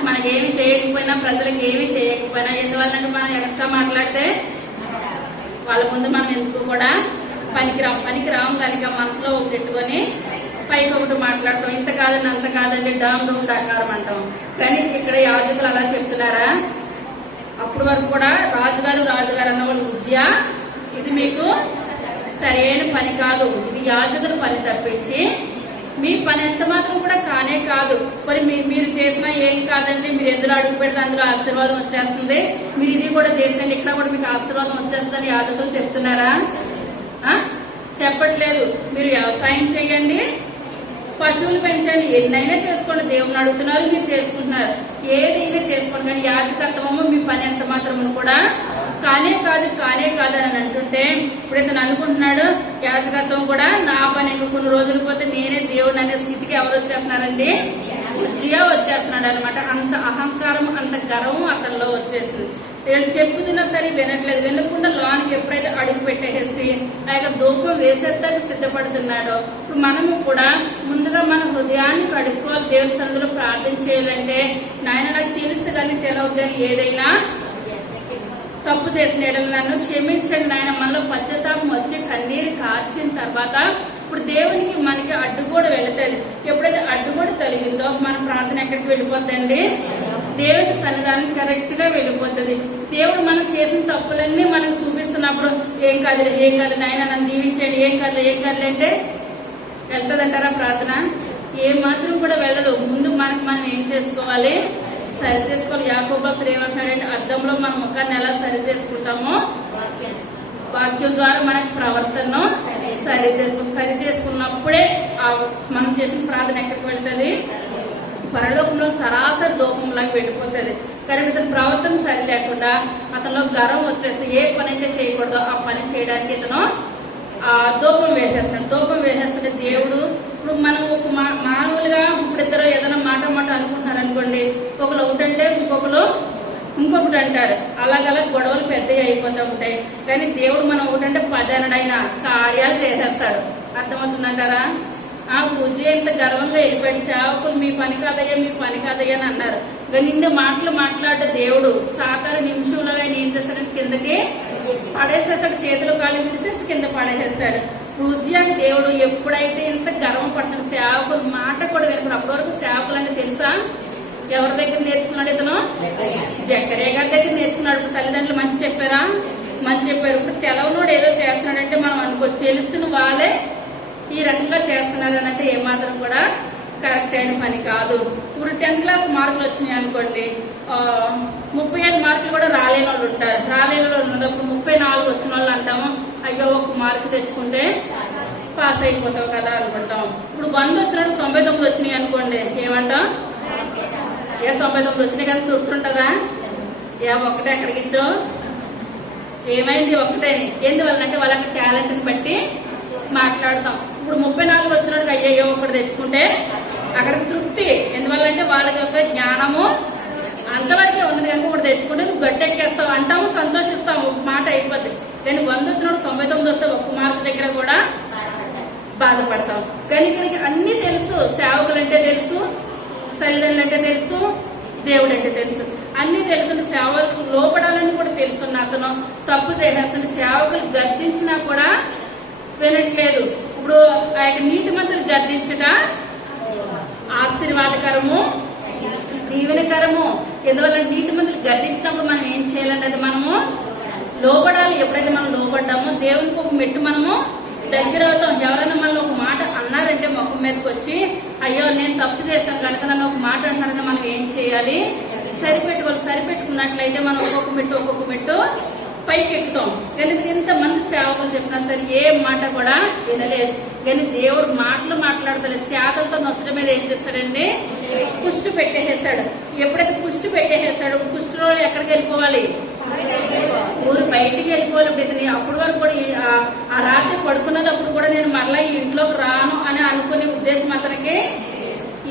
మనకేమి చేయకపోయినా ప్రజలకు ఏమి చేయకపోయినా, ఎందువల్లంటే మనం ఎక్స్ట్రా మాట్లాడితే వాళ్ళ ముందు మనం ఎందుకు కూడా పనికిరాము కనుక మనసులో ఒకటి పెట్టుకొని పైకి ఒకటి మాట్లాడతాం, ఇంత కాదండి అంత కాదండి డామ్ డూమ్ డకారం అంటాం. కానీ ఇక్కడ యాజకులు అలా చెప్తున్నారా? అప్పటి వరకు కూడా రాజుగారు అన్న వాళ్ళు ఉజ్జియా ఇది మీకు సరైన పని కాదు, ఇది యాజకుల పని తప్పించి మీ పని ఎంత మాత్రం కూడా కానే కాదు. మరి మీరు చేసినా ఏం కాదండి, మీరు ఎందులో అడుగు పెడితే అందులో ఆశీర్వాదం వచ్చేస్తుంది, మీరు ఇది కూడా చేసండి ఇక్కడ కూడా మీకు ఆశీర్వాదం వచ్చేస్తుందని యాజకులు చెప్తున్నారా? చెప్పట్లేదు. మీరు వ్యవసాయం చేయండి, పశువులు పెంచండి, ఎన్నైనా చేసుకోండి, దేవుని అడుగుతున్నారు మీరు చేసుకుంటున్నారు, ఏదైనా చేసుకోండి. కానీ యాజకత్వము మీ పని ఎంత మాత్రం కూడా కానే కాదు అని అంటుంటే ఇప్పుడు ఇతను అనుకుంటున్నాడు యాజకత్వం కూడా నా పని. కొన్ని రోజులు పోతే నేనే దేవుడు అనే స్థితికి ఎవరు వచ్చేస్తున్నారండి? ఉజ్జియా వచ్చేస్తున్నాడు అనమాట. అంత అహంకారం అంత గర్వం అతనిలో వచ్చేసింది. వీళ్ళు చెప్పుతున్నా సరే వినట్లేదు. వినకుండా లోనికి ఎప్పుడైతే అడుగు పెట్టేసి ఆ యొక్క ధూపం వేసేటానికి సిద్ధపడుతున్నాడో ఇప్పుడు మనము కూడా ముందుగా మన హృదయాన్ని కడుక్కోవాలి. దేవుని సన్నిధిలో ప్రార్థన చేయాలంటే నాయన నాకు తెలుసు కానీ తెలవదు కానీ ఏదైనా తప్పు చేసిన నన్ను క్షమించండి నాయన. మనలో పశ్చాత్తాపం వచ్చి కన్నీరు కార్చిన తర్వాత ఇప్పుడు దేవునికి మనకి అడ్డు కూడా వెళుతుంది. ఎప్పుడైతే అడ్డు కూడా తొలగిందో మన ప్రార్థన ఎక్కడికి వెళ్ళిపోతుందండి? దేవుడి సన్నిధానం కరెక్ట్ గా వెళ్ళిపోతుంది. దేవుడు మనం చేసిన తప్పులన్నీ మనకు చూపిస్తున్నప్పుడు ఏం కాదు నాయన నన్ను దీవించండి, ఏం కాదు అంటే వెళ్తుందంటారా ప్రార్థన? ఏం మాత్రం కూడా వెళ్ళదు. ముందు మనకు మనం ఏం చేసుకోవాలి? సరి చేసుకోవాలి. యాకోబు ప్రేమంటాడంటే అర్థంలో మనం ముఖాన్ని ఎలా సరి చేసుకుంటామో వాక్యం ద్వారా మనకి ప్రవర్తనను సరి చేసుకున్నప్పుడే మనం చేసిన ప్రార్థన ఎక్కడికి వెళ్తుంది? పరలోకంలో సరాసరి దూపంలాగా వెళ్ళిపోతుంది. కానీ ఇతను ప్రవర్తన సరి లేకుండా అతనిలో గర్వం వచ్చేసి ఏ పని అయితే చేయకూడదో ఆ పని చేయడానికి ఇతను దూపం వేసేస్తాడు. దూపం వేసేస్తుంటే దేవుడు ఇప్పుడు మనం ఒక మామూలుగా ఇప్పుడు ఇద్దరు ఏదైనా మాట అనుకుంటున్నారు అనుకోండి, ఒకరు ఒకటంటే ఇంకొకటి అంటారు, అలాగలా గొడవలు పెద్దగా అయిపోతూ ఉంటాయి. కానీ దేవుడు మనం ఒకటంటే 10 అనడైనా కార్యాలు చేసేస్తాడు. అర్థమవుతుందంటారా? పూజ ఎంత గర్వంగా వెళ్ళిపోయాడు, సేవకులు మీ పని కాదయ్యా అని అన్నారు. కానీ నిండు మాటలు మాట్లాడే దేవుడు సాతాను నిమిషంలో ఆయన ఏం చేస్తాడని కిందకి పడేసేసాడు, చేతులు కాళ్ళు విరిసేసి కింద పడేసేస్తాడు. పూజ్యానికి దేవుడు ఎప్పుడైతే ఇంత గర్వం పడుతుంది, సేవకులు మాట కూడా వినప్పుడు. అప్పటి వరకు సేవకులు అంటే తెలుసా? ఎవరి దగ్గర నేర్చుకున్నాడు ఇతను? జకరియా గారి దగ్గర నేర్చుకున్నాడు. తల్లిదండ్రులు మంచి చెప్పారా? మంచి చెప్పారు. ఇప్పుడు తెలవనోడు ఏదో చేస్తున్నాడంటే మనం అనుకో, తెలుస్తున్న వాళ్ళే ఈ రకంగా చేస్తున్నారు అని అంటే ఏమాత్రం కూడా కరెక్ట్ అయిన పని కాదు. ఇప్పుడు 10th క్లాస్ మార్కులు వచ్చినాయి అనుకోండి, 35 మార్కులు కూడా రాలేని వాళ్ళు ఉంటారు. రాలేని వాళ్ళు ఉన్నప్పుడు 34 వచ్చిన వాళ్ళు అంటాము, అయ్యో 1 మార్కు తెచ్చుకుంటే పాస్ అయిపోతావు కదా అనుకుంటాం. ఇప్పుడు 100 వచ్చినప్పుడు 99 వచ్చినాయి అనుకోండి, ఏమంటాం? 99 వచ్చినాయి కదా గుర్తుంటుందా? ఒకటే ఎక్కడికి ఇచ్చో ఏమైంది ఒకటే. ఎందువల్లంటే వాళ్ళకి టాలెంట్ని బట్టి మాట్లాడతాం. ఇప్పుడు 34 వచ్చినప్పుడు అయ్యో ఒకటి తెచ్చుకుంటే అక్కడ తృప్తి. ఎందువల్లంటే వాళ్ళ యొక్క జ్ఞానము అంతవరకే ఉన్నది కనుక ఒకటి తెచ్చుకుంటే నువ్వు గట్టెక్కేస్తావు అంటాము, సంతోషిస్తాము, మాట అయిపోద్ది. కానీ 100 వచ్చినప్పుడు 99 వస్తే 1 మార్కు దగ్గర కూడా బాధపడతాం. కానీ ఇక్కడికి అన్ని తెలుసు, సేవకులు అంటే తెలుసు, తల్లిదండ్రులు అంటే తెలుసు, దేవుడు అంటే తెలుసు, అన్ని తెలుసు. సేవకులు లోపడాలని కూడా తెలుసున్న అతను తప్పు చేసేస్తున్న సేవకులు గర్తించినా కూడా వినట్లేదు. ఇప్పుడు ఆ యొక్క నీతి మంత్రులు గర్తించట ఆశీర్వాదకరము, దీవెనకరము. ఎందువల్ల నీతి మంత్రులు గర్తించినప్పుడు మనం ఏం చేయాలంటే మనము లోపడాలి. ఎప్పుడైతే మనం లోపడ్డామో దేవునికి ఒక మెట్టు మనము దగ్గర అవుతాం. ఎవరైనా మనల్ని ఒక మాట అన్నారంటే ముఖం మీదకి వచ్చి అయ్యో నేను తప్పు చేశాను కనుక నన్ను ఒక మాట అంటారంటే మనం ఏం చేయాలి? సరిపెట్టుకోవాలి. సరిపెట్టుకున్నట్లయితే మనం ఒక్కొక్క మెట్టు పైకి ఎక్కుతాం. కానీ ఇంతమంది సేవకులు చెప్పినా సరే ఏ మాట కూడా వినలేదు. కానీ దేవుడు మాటలు మాట్లాడతలేదు. చేతలతో నొసట మీద ఏం చేస్తాడండి? కుష్టి పెట్టేసేసాడు. ఎప్పుడైతే కుష్టి పెట్టేసేసాడు, కుష్టిరోళ్ళు ఎక్కడికి వెళ్ళిపోవాలి? ఊరు బయటికి వెళ్ళిపోవాలి. అప్పటి వరకు కూడా ఆ రాత్రి పడుకున్నప్పుడు కూడా నేను మరలా ఈ ఇంట్లోకి రాను అని అనుకునే ఉద్దేశం అతనికి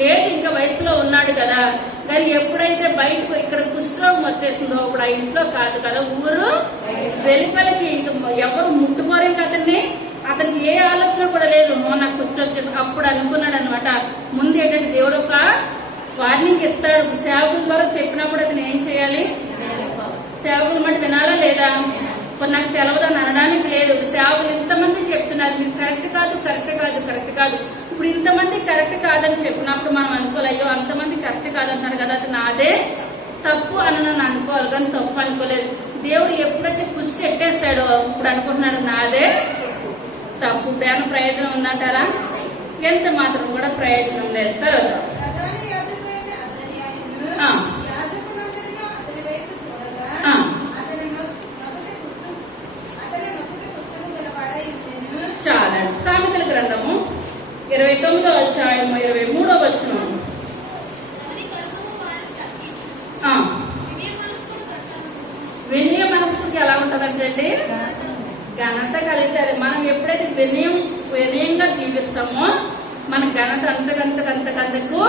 లేదు. ఇంకా వయసులో ఉన్నాడు కదా. కానీ ఎప్పుడైతే బయటకు ఇక్కడ కుష్ఠరోగం వచ్చేసిందో అప్పుడు ఆ ఇంట్లో కాదు కదా, ఊరు వెలుపలికి ఇంకా ఎవరు ముట్టుకోరేం కదండి. అతనికి ఏ ఆలోచన కూడా లేదు. నాకు కుష్ఠ వచ్చేసి అప్పుడు అనుకున్నాడు అనమాట. ముందు ఏంటంటే దేవుడు ఒక వార్నింగ్ ఇస్తాడు. సేవకుల ద్వారా చెప్పినప్పుడు అతను ఏం చేయాలి? సేవకుల మాట వినాలా లేదా? ఇప్పుడు నాకు తెలవదని అనడానికి లేదు. సేవకులు ఇంతమంది చెప్తున్నారు, మీరు కరెక్ట్ కాదు, కరెక్ట్ కాదు, కరెక్ట్ కాదు. ఇప్పుడు ఇంతమంది కరెక్ట్ కాదని చెప్పినప్పుడు మనం అనుకోవాలి, అయ్యో అంతమంది కరెక్ట్ కాదంటున్నారు కదా, అది నాదే తప్పు అని నన్ను అనుకోవాలి. కానీ తప్పు అనుకోలేదు. దేవుడు ఎప్పుడైతే కుష్టి ఎట్టేస్తాడో ఇప్పుడు అనుకుంటున్నాడు నాదే తప్పు. ఇప్పుడు ఏమైనా ప్రయోజనం ఉందంటారా? ఎంత మాత్రం కూడా ప్రయోజనం లేదు. తర్వాత చాలా సామెతల గ్రంథము 29వ అధ్యాయము 23వ వచనం. వినయ మనస్సుకి ఎలా ఉంటదంటే ఘనత కలుగుతుంది. మనం ఎప్పుడైతే వినయంగా జీవిస్తామో మన ఘనత అంతకంతకు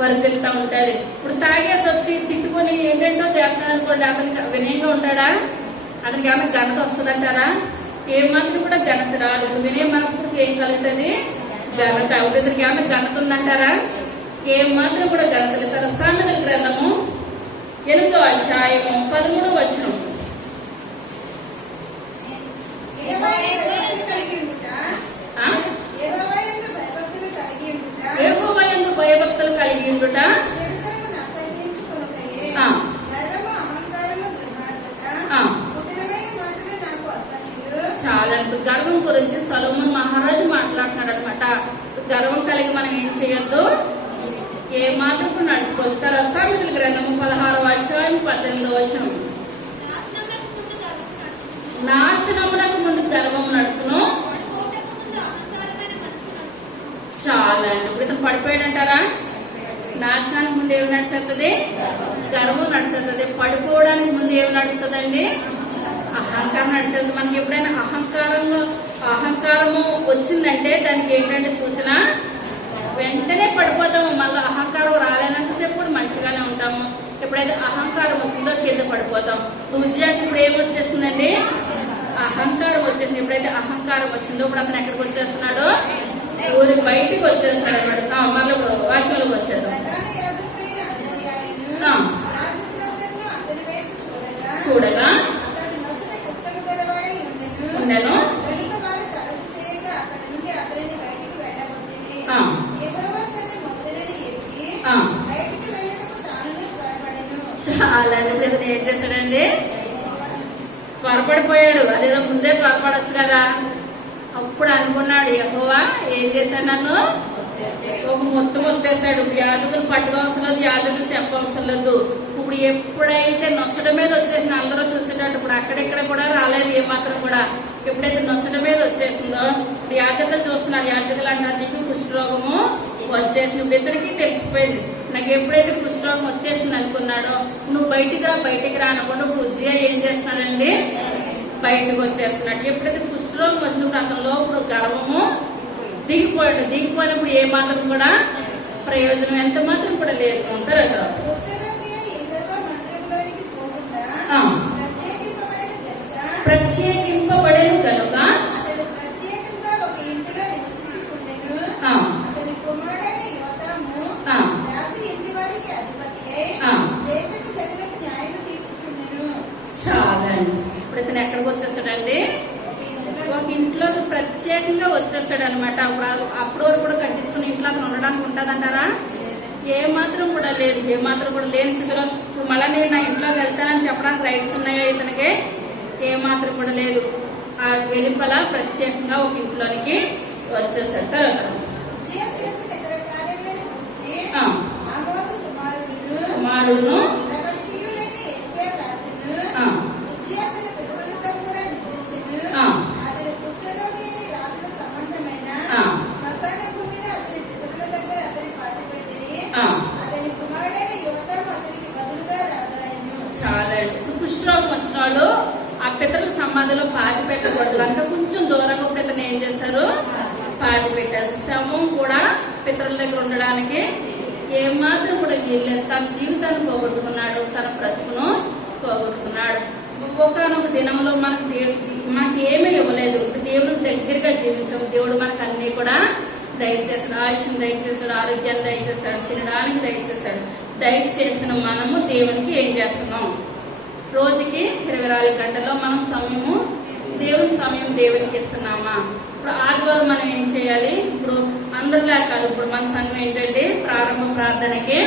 వరదలుతూ ఉంటుంది. ఇప్పుడు తాగేసి వచ్చి తిట్టుకొని ఏంటంటో చేస్తాడు అనుకోండి, అతనికి వినయంగా ఉంటాడా? అతనికి ఏమైనా ఘనత వస్తుందంటారా? ఏమాత్రం కూడా ఘనత రాదు. ఇప్పుడు వినయ మనస్సుకి ఏం కలుగుతుంది? ఘనత. ఇద్దరికి ఏమైనా ఘనత ఉందంటారా? ఏమాత్రం కూడా ఘనత లేదు. సామెతల గ్రంథము 8వ అధ్యాయము 13వ వచనం. యెహోవా యందు భయభక్తులు కలిగి ఉండుట చాలా. గర్వం గురించి సొలొమోను మహారాజు మాట్లాడుతున్నాడు అనమాట. గర్వం కలిగి మనం ఏం చేయొద్దు, ఏ మాత్రం నడుచుకోవాలి. సామెతల గ్రంథము 16వ అధ్యాయం 18వ వచనం. నాశనమునకు ముందు గర్వం నడుచును. చాలా అండి. ఇప్పుడు ఇతను పడిపోయాడంటారా? నాశనానికి ముందు ఏమి నడుస్తుంది? గర్వం నడుస్తుంది. పడిపోవడానికి ముందు ఏమి నడుస్తుందండి? అహంకారం నడుస్తుంది. మనకి ఎప్పుడైనా అహంకారము వచ్చిందంటే దానికి ఏంటంటే సూచన వెంటనే పడిపోతాము. మళ్ళీ అహంకారం రాలేనంతసేపు కూడా మంచిగానే ఉంటాము. ఎప్పుడైతే అహంకారం వచ్చిందో కింద పడిపోతాం. ఉద్యోగం ఇప్పుడు ఏమి వచ్చేసిందండి? అహంకారం వచ్చేసింది. ఎప్పుడైతే అహంకారం వచ్చిందో ఇప్పుడు అతను ఎక్కడికి వచ్చేస్తున్నాడు? ఊరి బయటికి వచ్చేస్తాడు అనమాట. మళ్ళీ వాక్యంలోకి వచ్చాడు. చూడగా ఉండను. చాలా ఇతను ఏం చేశాడండి? త్వరపడిపోయాడు. అదేదో ముందే త్వరపడొచ్చు కదా. అప్పుడు అనుకున్నాడు, యెహోవా ఏం చేశాడు? నన్ను ఒక మొత్తేశాడు. యాజకులు పట్టుకోవసరం లేదు, యాజకులు చెప్పవసరం లేదు. ఇప్పుడు ఎప్పుడైతే నొసట మీద వచ్చేసిన అందరూ చూసేటట్టు ఇప్పుడు అక్కడెక్కడ కూడా రాలేదు ఏమాత్రం కూడా. ఎప్పుడైతే నొసట మీద వచ్చేసిందో ఇప్పుడు యాజకులు చూస్తున్నారు. యాజకులు అంటారు, నీకు కుష్ఠరోగము వచ్చేసింది. ఇప్పుడు ఇతనికి తెలిసిపోయింది. నాకు ఎప్పుడైతే కుష్ఠరోగం వచ్చేసింది అనుకున్నాడో నువ్వు బయటికి రా అనుకోండి. ఇప్పుడు ఉజ్జియా ఏం చేస్తున్నాడండి? బయటకు వచ్చేస్తున్నాడు. ఎప్పుడైతే కుష్ఠరోగం వచ్చినప్పుడు అతనిలో ఇప్పుడు గర్వము దిగిపోయినప్పుడు ఏ మాత్రం కూడా ప్రయోజనం ఎంత మాత్రం కూడా లేదు. అంటారు ప్రత్యేకింపబడేను కనుక చాలా. ఇప్పుడు ఇతను ఎక్కడికి వచ్చేసాడండి? ఒక ఇంట్లోకి ప్రత్యేకంగా వచ్చేస్తాడు అనమాట. అప్పుడు వరకు కూడా కట్టించుకుని ఇంట్లో అతను ఉండడానికి ఉంటుందంటారా? ఏమాత్రం కూడా లేదు. ఏమాత్రం కూడా లేని స్థితిలో ఇప్పుడు మళ్ళీ నేను నా ఇంట్లోకి వెళ్తానని చెప్పడానికి రైట్స్ ఉన్నాయో ఇతనికి? ఏమాత్రం కూడా లేదు. ఆ వెలుపల ప్రత్యేకంగా ఒక ఇంట్లోనికి వచ్చేసాడు. తర్వాత కుమారుడును సమాధిలో పాతి పెట్టకూడదు కనుక కొంచెం దూరంగా ఇప్పుడు ఇతను ఏం చేశారు, పాతి పెట్టారు. శవం కూడా పితరుల దగ్గర ఉండడానికి ఏమాత్రం కూడా వీల్లేదు. తన జీవితాన్ని పోగొట్టుకున్నాడు, తన బ్రతుకును పోగొట్టుకున్నాడు. ఒకనొక దినంలో మనకి ఏమీ ఇవ్వలేదు, దేవుని దగ్గరగా జీవించాం. దేవుడు మనకు అన్ని కూడా దయచేసాడు, ఆయుష్ను దయచేసాడు, ఆరోగ్యాన్ని దయచేసాడు, తినడానికి దయచేసాడు. దయచేసిన మనము దేవునికి ఏం చేస్తున్నాం, రోజుకి 24 గంటల్లో మనం దేవుని సమయం దేవునికి ఇస్తున్నామా? ఇప్పుడు ఆదివారం మనం ఏం చేయాలి, ఇప్పుడు అందరిలా కాదు, ఇప్పుడు మన సంఘం ఏంటంటే ప్రారంభ ప్రార్థనకి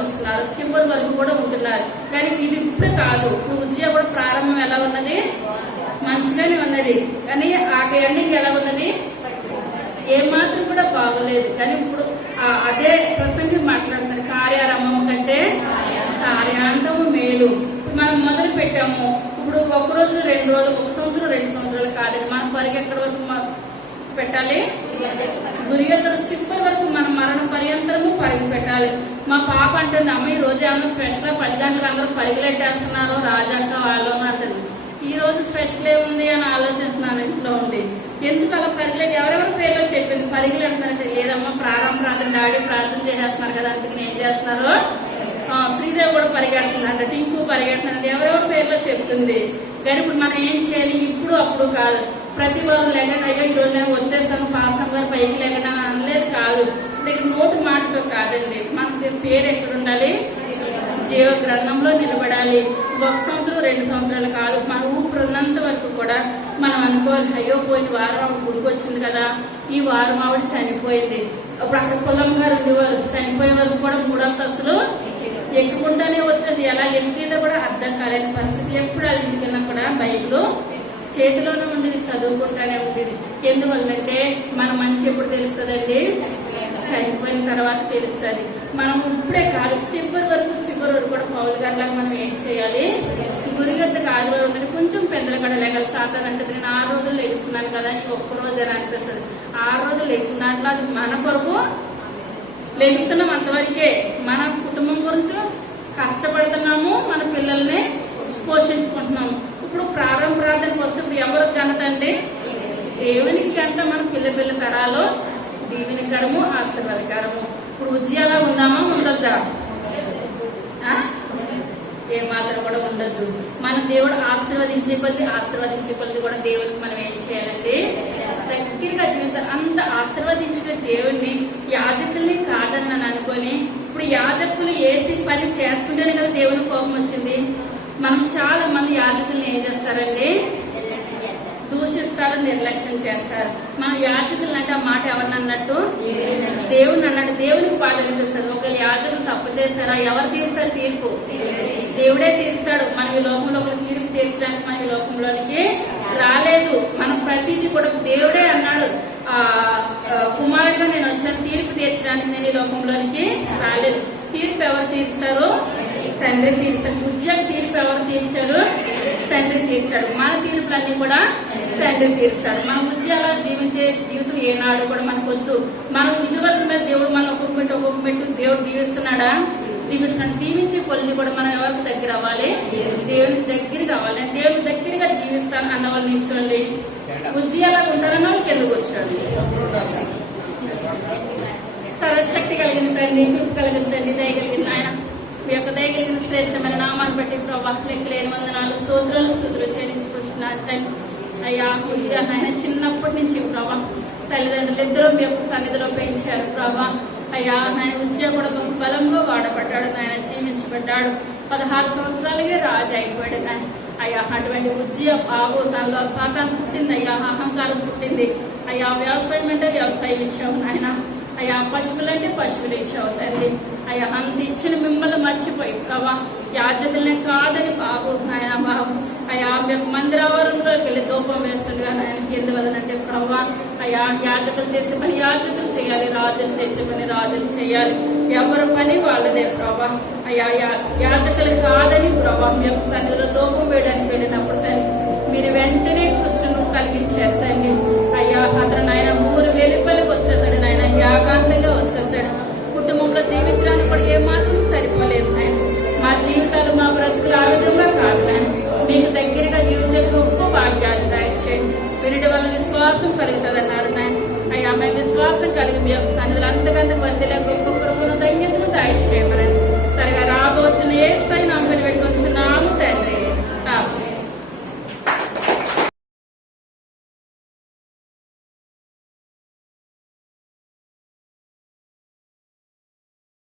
వస్తున్నారు, చివరి వరకు కూడా ఉంటున్నారు. కానీ ఇది ఇప్పుడు కాదు. ఇప్పుడు ఉజ్జయ కూడా ప్రారంభం ఎలా ఉన్నది, మంచిగానే ఉన్నది, కానీ ఆ ఎండింగ్ ఎలా ఉన్నది, ఏమాత్రం కూడా బాగోలేదు. కానీ ఇప్పుడు అదే ప్రసంగి మాట్లాడుతున్నారు, కార్యారంభం కంటే కార్యాంతము మేలు. మనం మొదలు పెట్టాము, ఇప్పుడు 1 రోజు 2 రోజులు, 1 సంవత్సరం 2 సంవత్సరాలు కాలేదు. మన పరిగె ఎక్కడి వరకు పెట్టాలి, గురియతో చివరి వరకు మన మరణ పర్యంతరము పరిగి పెట్టాలి. మా పాప అంటుంది, అమ్మ ఈ రోజు ఏమన్నా స్పెషల్ 10 గంటలకు అందరూ పరిగెలెట్టేస్తున్నారు, రాజక్క వాళ్ళు అంటుంది. ఈ రోజు స్పెషల్ ఏముంది అని ఆలోచిస్తున్నాను ఇంట్లో ఉండి. ఎందుకు అలా పరిగెలెట్టి ఎవరెవరి పేర్లో చెప్పింది పరిగెలెడుతున్నారంటే, లేదమ్మా ప్రారంభ ప్రార్థన డాడీ ప్రార్థన చేసేస్తున్నారు కదా, అందుకని ఏం చేస్తున్నారు, శ్రీదేవి కూడా పరిగెడుతుందంట, టింకు పరిగెడుతుందంటే ఎవరెవరి పేర్లో చెప్తుంది. కానీ ఇప్పుడు మనం ఏం చేయాలి, ఇప్పుడు అప్పుడు కాదు. ప్రతి వారం లేకుండా అయ్యో ఈ రోజు నేను వచ్చేసాను పాస్టర్ గారు పైకి లేకుండా అనలేదు కాదు. ఇక్కడ నోటు మాటతో కాదండి, మనకి పేరు ఎక్కడ ఉండాలి, జీవ గ్రంథంలో నిలబడాలి. 1 సంవత్సరం 2 సంవత్సరాలు కాదు, మన ఊపిరినంత వరకు కూడా మనం అనుకోవాలి, అయ్యో పోయిన వారం ఆవిడ గుడికి వచ్చింది కదా, ఈ వారం ఆవిడ చనిపోయింది. అప్పుడు అక్కడ పొలం గారు ఉండేవారు, చనిపోయే వరకు కూడా 3 అంతస్తులు ఎక్కుకుంటానే వచ్చేది. ఎలా ఎక్కిందో కూడా అర్థం కాలేని పరిస్థితి. ఎప్పుడు వాళ్ళ ఇంటికన్నా కూడా బైబిల్ చేతిలోనే ఉండేది, చదువుకుంటానే ఉండేది. ఎందువల్లంటే మన మంచి ఎప్పుడు తెలుస్తుందండి, చనిపోయిన తర్వాత తెలుస్తుంది. మనం ఇప్పుడే కాదు, చివరి వరకు కూడా పౌలు గారి లాగా మనం ఏం చేయాలి, గురిగద్దకు ఆదివారం ఉందని కొంచెం పెద్దల కడ లేగలి. సాతాన్ అంటే నేను 6 రోజులు లేస్తున్నాను కదా, నీకు 1 రోజు అని అనిపిస్తుంది. 6 రోజులు లేచిన దాంట్లో అది మన కొరకు లేస్తున్నాం, అంతవరకే. మన కుటుంబం గురించి కష్టపడుతున్నాము, మన పిల్లల్ని పోషించుకుంటున్నాము. ఇప్పుడు ప్రారంభ ప్రార్థనకు వస్తే ఇప్పుడు ఎవరికి ఘనత అండి, దేవునికి ఘనత. మన పిల్ల తరాలు దీవెనకరము, ఆశీర్వాదకరము. ఇప్పుడు ఉజ్జయాలా ఉందామా, ఉండొద్దా? ఏ మాత్రం కూడా ఉండొద్దు. మన దేవుడు ఆశీర్వదించే కొద్ది కూడా దేవుడికి మనం ఏం చేయాలండి, దగ్గరగా జీవించాలి. అంత ఆశీర్వదించిన దేవుడిని యాజకుల్ని కాదన్నాను అనుకొని ఇప్పుడు యాజకులు ఏసి పని చేస్తుంటేనే కదా దేవుని కోపం వచ్చింది. మనం చాలా మంది యాజకుల్ని ఏం చేస్తారండి, దూషిస్తారు, నిర్లక్ష్యం చేస్తారు. మనం యాజకులు అంటే ఆ మాట ఎవరిని అన్నట్టు, దేవుని అన్నట్టు. దేవునికి బాధ అనిపిస్తుంది. ఒకవేళ యాజకులు తప్పు చేస్తారా, ఎవరు తీరుస్తారు తీర్పు, దేవుడే తీరుస్తాడు. మనం ఈ లోకంలో తీర్పు తీర్చడానికి మన ఈ లోకంలోనికి రాలేదు. మనం ప్రతిదీ కూడా దేవుడే అన్నాడు, కుమారుడిగా నేను వచ్చాను తీర్పు తీర్చడానికి, నేను ఈ లోకంలోనికి రాలేదు. తీర్పు ఎవరు తీరుస్తారు, తండ్రి తీరుస్తాడు. ఉజ్జయాకు తీర్పు ఎవరు తీర్చాడు, తండ్రి తీర్చాడు. మన తీర్పులన్నీ కూడా తండ్రి తీరుస్తాడు. మనం ఉజ్జయాలా జీవించే జీవితం ఏనాడు కూడా మనకు వద్దు. మనం ఇదివరకు మీద దేవుడు మనం ఒక్కొక్క మెట్టు దేవుడు దీవిస్తున్నాడా, దీవిస్తున్నాడు. దీవించే కొద్ది కూడా మనం ఎవరికి దగ్గర అవ్వాలి, దేవునికి దగ్గరికి అవ్వాలి. దేవుని దగ్గరగా జీవిస్తాను అన్న వాళ్ళు నిల్చోండి. ఉజ్జయాలా ఉండాలన్న వాళ్ళకి ఎందుకు వచ్చాడు, సర్వశక్తి కలిగిన తండ్రి, కృప కలిగిన తండ్రి, దయగలిగిన ఆయన, మీ యొక్క దయగలిగిన శ్రేష్టమైన నామాన్ని బట్టి ప్రభా లెక్కలేని వందనాలు, స్తోత్రాలు చెల్లించుకుంటున్నారు తండ్రి. అయ్యా ఉజ్జయ ఆయన చిన్నప్పటి నుంచి ప్రభా తల్లిదండ్రులు ఇద్దరు మీ యొక్క సన్నిధిలో పెంచారు ప్రభా. అయ్యా ఆయన ఉజ్జయ కూడా బహు బలంగా వాడబడ్డాడు, ఆయన జీవించబడ్డాడు. 16 సంవత్సరాలకే రాజు అయిపోయాడు. అయ్యా అటువంటి ఉజ్జయ బాబు తనలో సాతాను పుట్టింది, అయ్యా అహంకారం పుట్టింది. అయ్యా వ్యవసాయం అంటే వ్యవసాయం ఇచ్చావు నాయన, అయ్యా పశువులంటే పశువులు ఇచ్చావు తండ్రి. అయ్యా అంత ఇచ్చిన మిమ్మల్ని మర్చిపోయి ప్రభా యాజకులనే కాదని బాబు నాయన బాబు అయ్యా మేము మందిరావరంలోకి వెళ్ళి దూపం వేస్తుండగా నాయనకి ఎందువలనంటే ప్రభా అయ్యా యాజకులు చేసే పని యాజకులు చేయాలి, రాజులు చేసే పని రాజులు చేయాలి, ఎవరి పని వాళ్ళదే ప్రభా. అయ్యా యాజకులు కాదని ప్రభా మీ యొక్క సన్నిధిలో దూపం వేయడానికి వెళ్ళినప్పుడు తండ్రి మీరు వెంటనే కృష్ణను కలిగించారు తండ్రి. అయ్యా అతను నాయన 3 వెలుపలికి వచ్చేసాడు నాయన, ఏకాంతంగా వచ్చేసాడు. కుటుంబంలో జీవించడానికి